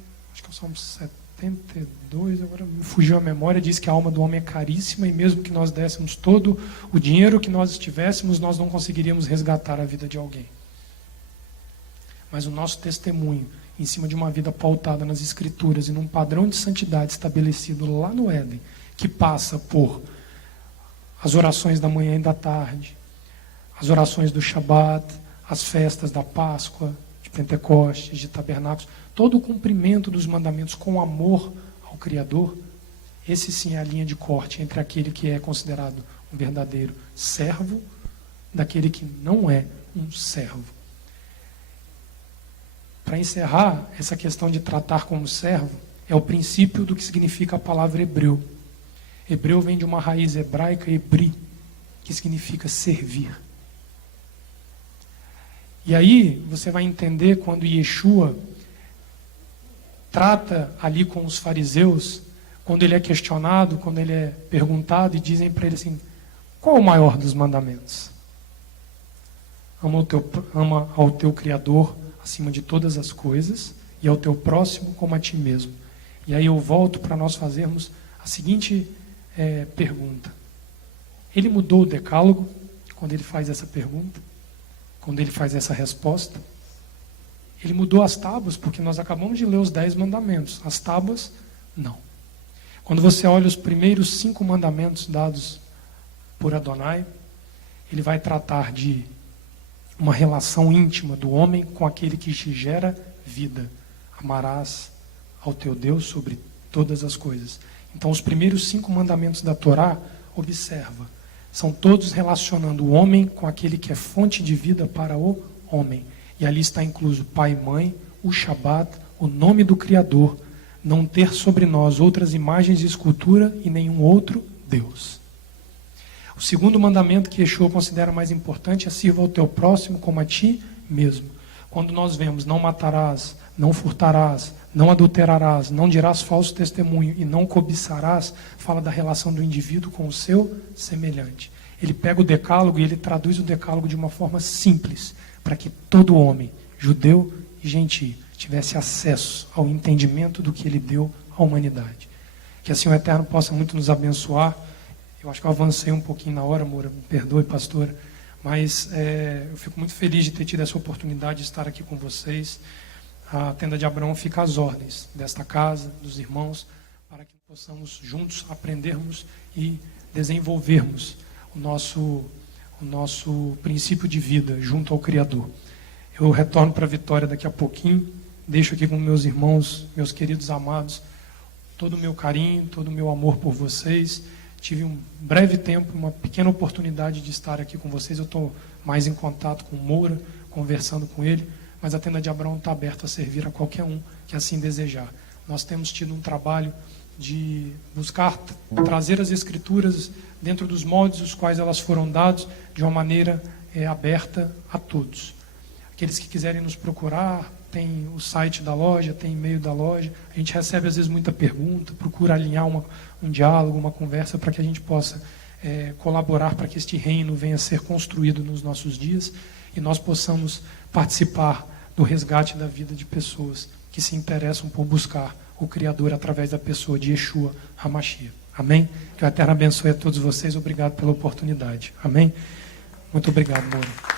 72, agora me fugiu a memória, diz que a alma do homem é caríssima e mesmo que nós dessemos todo o dinheiro que nós tivéssemos, nós não conseguiríamos resgatar a vida de alguém. Mas o nosso testemunho, em cima de uma vida pautada nas Escrituras e num padrão de santidade estabelecido lá no Éden, que passa por as orações da manhã e da tarde, as orações do Shabat, as festas da Páscoa, de Pentecostes, de Tabernáculos, todo o cumprimento dos mandamentos com amor ao Criador, esse sim é a linha de corte entre aquele que é considerado um verdadeiro servo daquele que não é um servo. Para encerrar, essa questão de tratar como servo é o princípio do que significa a palavra hebreu. Hebreu vem de uma raiz hebraica, hebri, que significa servir. E aí você vai entender quando Yeshua trata ali com os fariseus, quando ele é questionado, quando ele é perguntado, e dizem para ele assim: qual é o maior dos mandamentos? Ama ao teu Criador acima de todas as coisas e ao teu próximo como a ti mesmo. E aí eu volto para nós fazermos a seguinte pergunta. Ele mudou o decálogo quando ele faz essa pergunta? Quando ele faz essa resposta? Ele mudou as tábuas, porque nós acabamos de ler os 10 mandamentos. As tábuas, não. Quando você olha os primeiros 5 mandamentos dados por Adonai, ele vai tratar de uma relação íntima do homem com aquele que te gera vida. Amarás ao teu Deus sobre todas as coisas. Então, os primeiros 5 mandamentos da Torá, observa, são todos relacionando o homem com aquele que é fonte de vida para o homem. E ali está incluso pai e mãe, o Shabat, o nome do Criador, não ter sobre nós outras imagens de escultura e nenhum outro Deus. O segundo mandamento que Yeshua considera mais importante é: sirva ao teu próximo como a ti mesmo. Quando nós vemos não matarás, não furtarás, não adulterarás, não dirás falso testemunho e não cobiçarás, fala da relação do indivíduo com o seu semelhante. Ele pega o decálogo e ele traduz o decálogo de uma forma simples, para que todo homem, judeu e gentio, tivesse acesso ao entendimento do que ele deu à humanidade. Que assim o Eterno possa muito nos abençoar. Eu acho que eu avancei um pouquinho na hora, Moura, me perdoe, pastora, mas eu fico muito feliz de ter tido essa oportunidade de estar aqui com vocês. A tenda de Abraão fica às ordens desta casa, dos irmãos, para que possamos juntos aprendermos e desenvolvermos o nosso princípio de vida junto ao Criador. Eu retorno para a Vitória daqui a pouquinho, deixo aqui com meus irmãos, meus queridos amados, todo o meu carinho, todo o meu amor por vocês. Tive um breve tempo, uma pequena oportunidade de estar aqui com vocês. Eu estou mais em contato com o Moura, conversando com ele, mas a tenda de Abraão está aberta a servir a qualquer um que assim desejar. Nós temos tido um trabalho de buscar trazer as Escrituras dentro dos moldes os quais elas foram dadas, de uma maneira aberta a todos. Aqueles que quiserem nos procurar, tem o site da loja, tem e-mail da loja. A gente recebe às vezes muita pergunta, procura alinhar um diálogo, uma conversa, para que a gente possa colaborar para que este reino venha a ser construído nos nossos dias e nós possamos participar do resgate da vida de pessoas que se interessam por buscar o Criador através da pessoa de Yeshua HaMashiach. Amém? Que o Eterno abençoe a todos vocês. Obrigado pela oportunidade. Amém? Muito obrigado, Moura.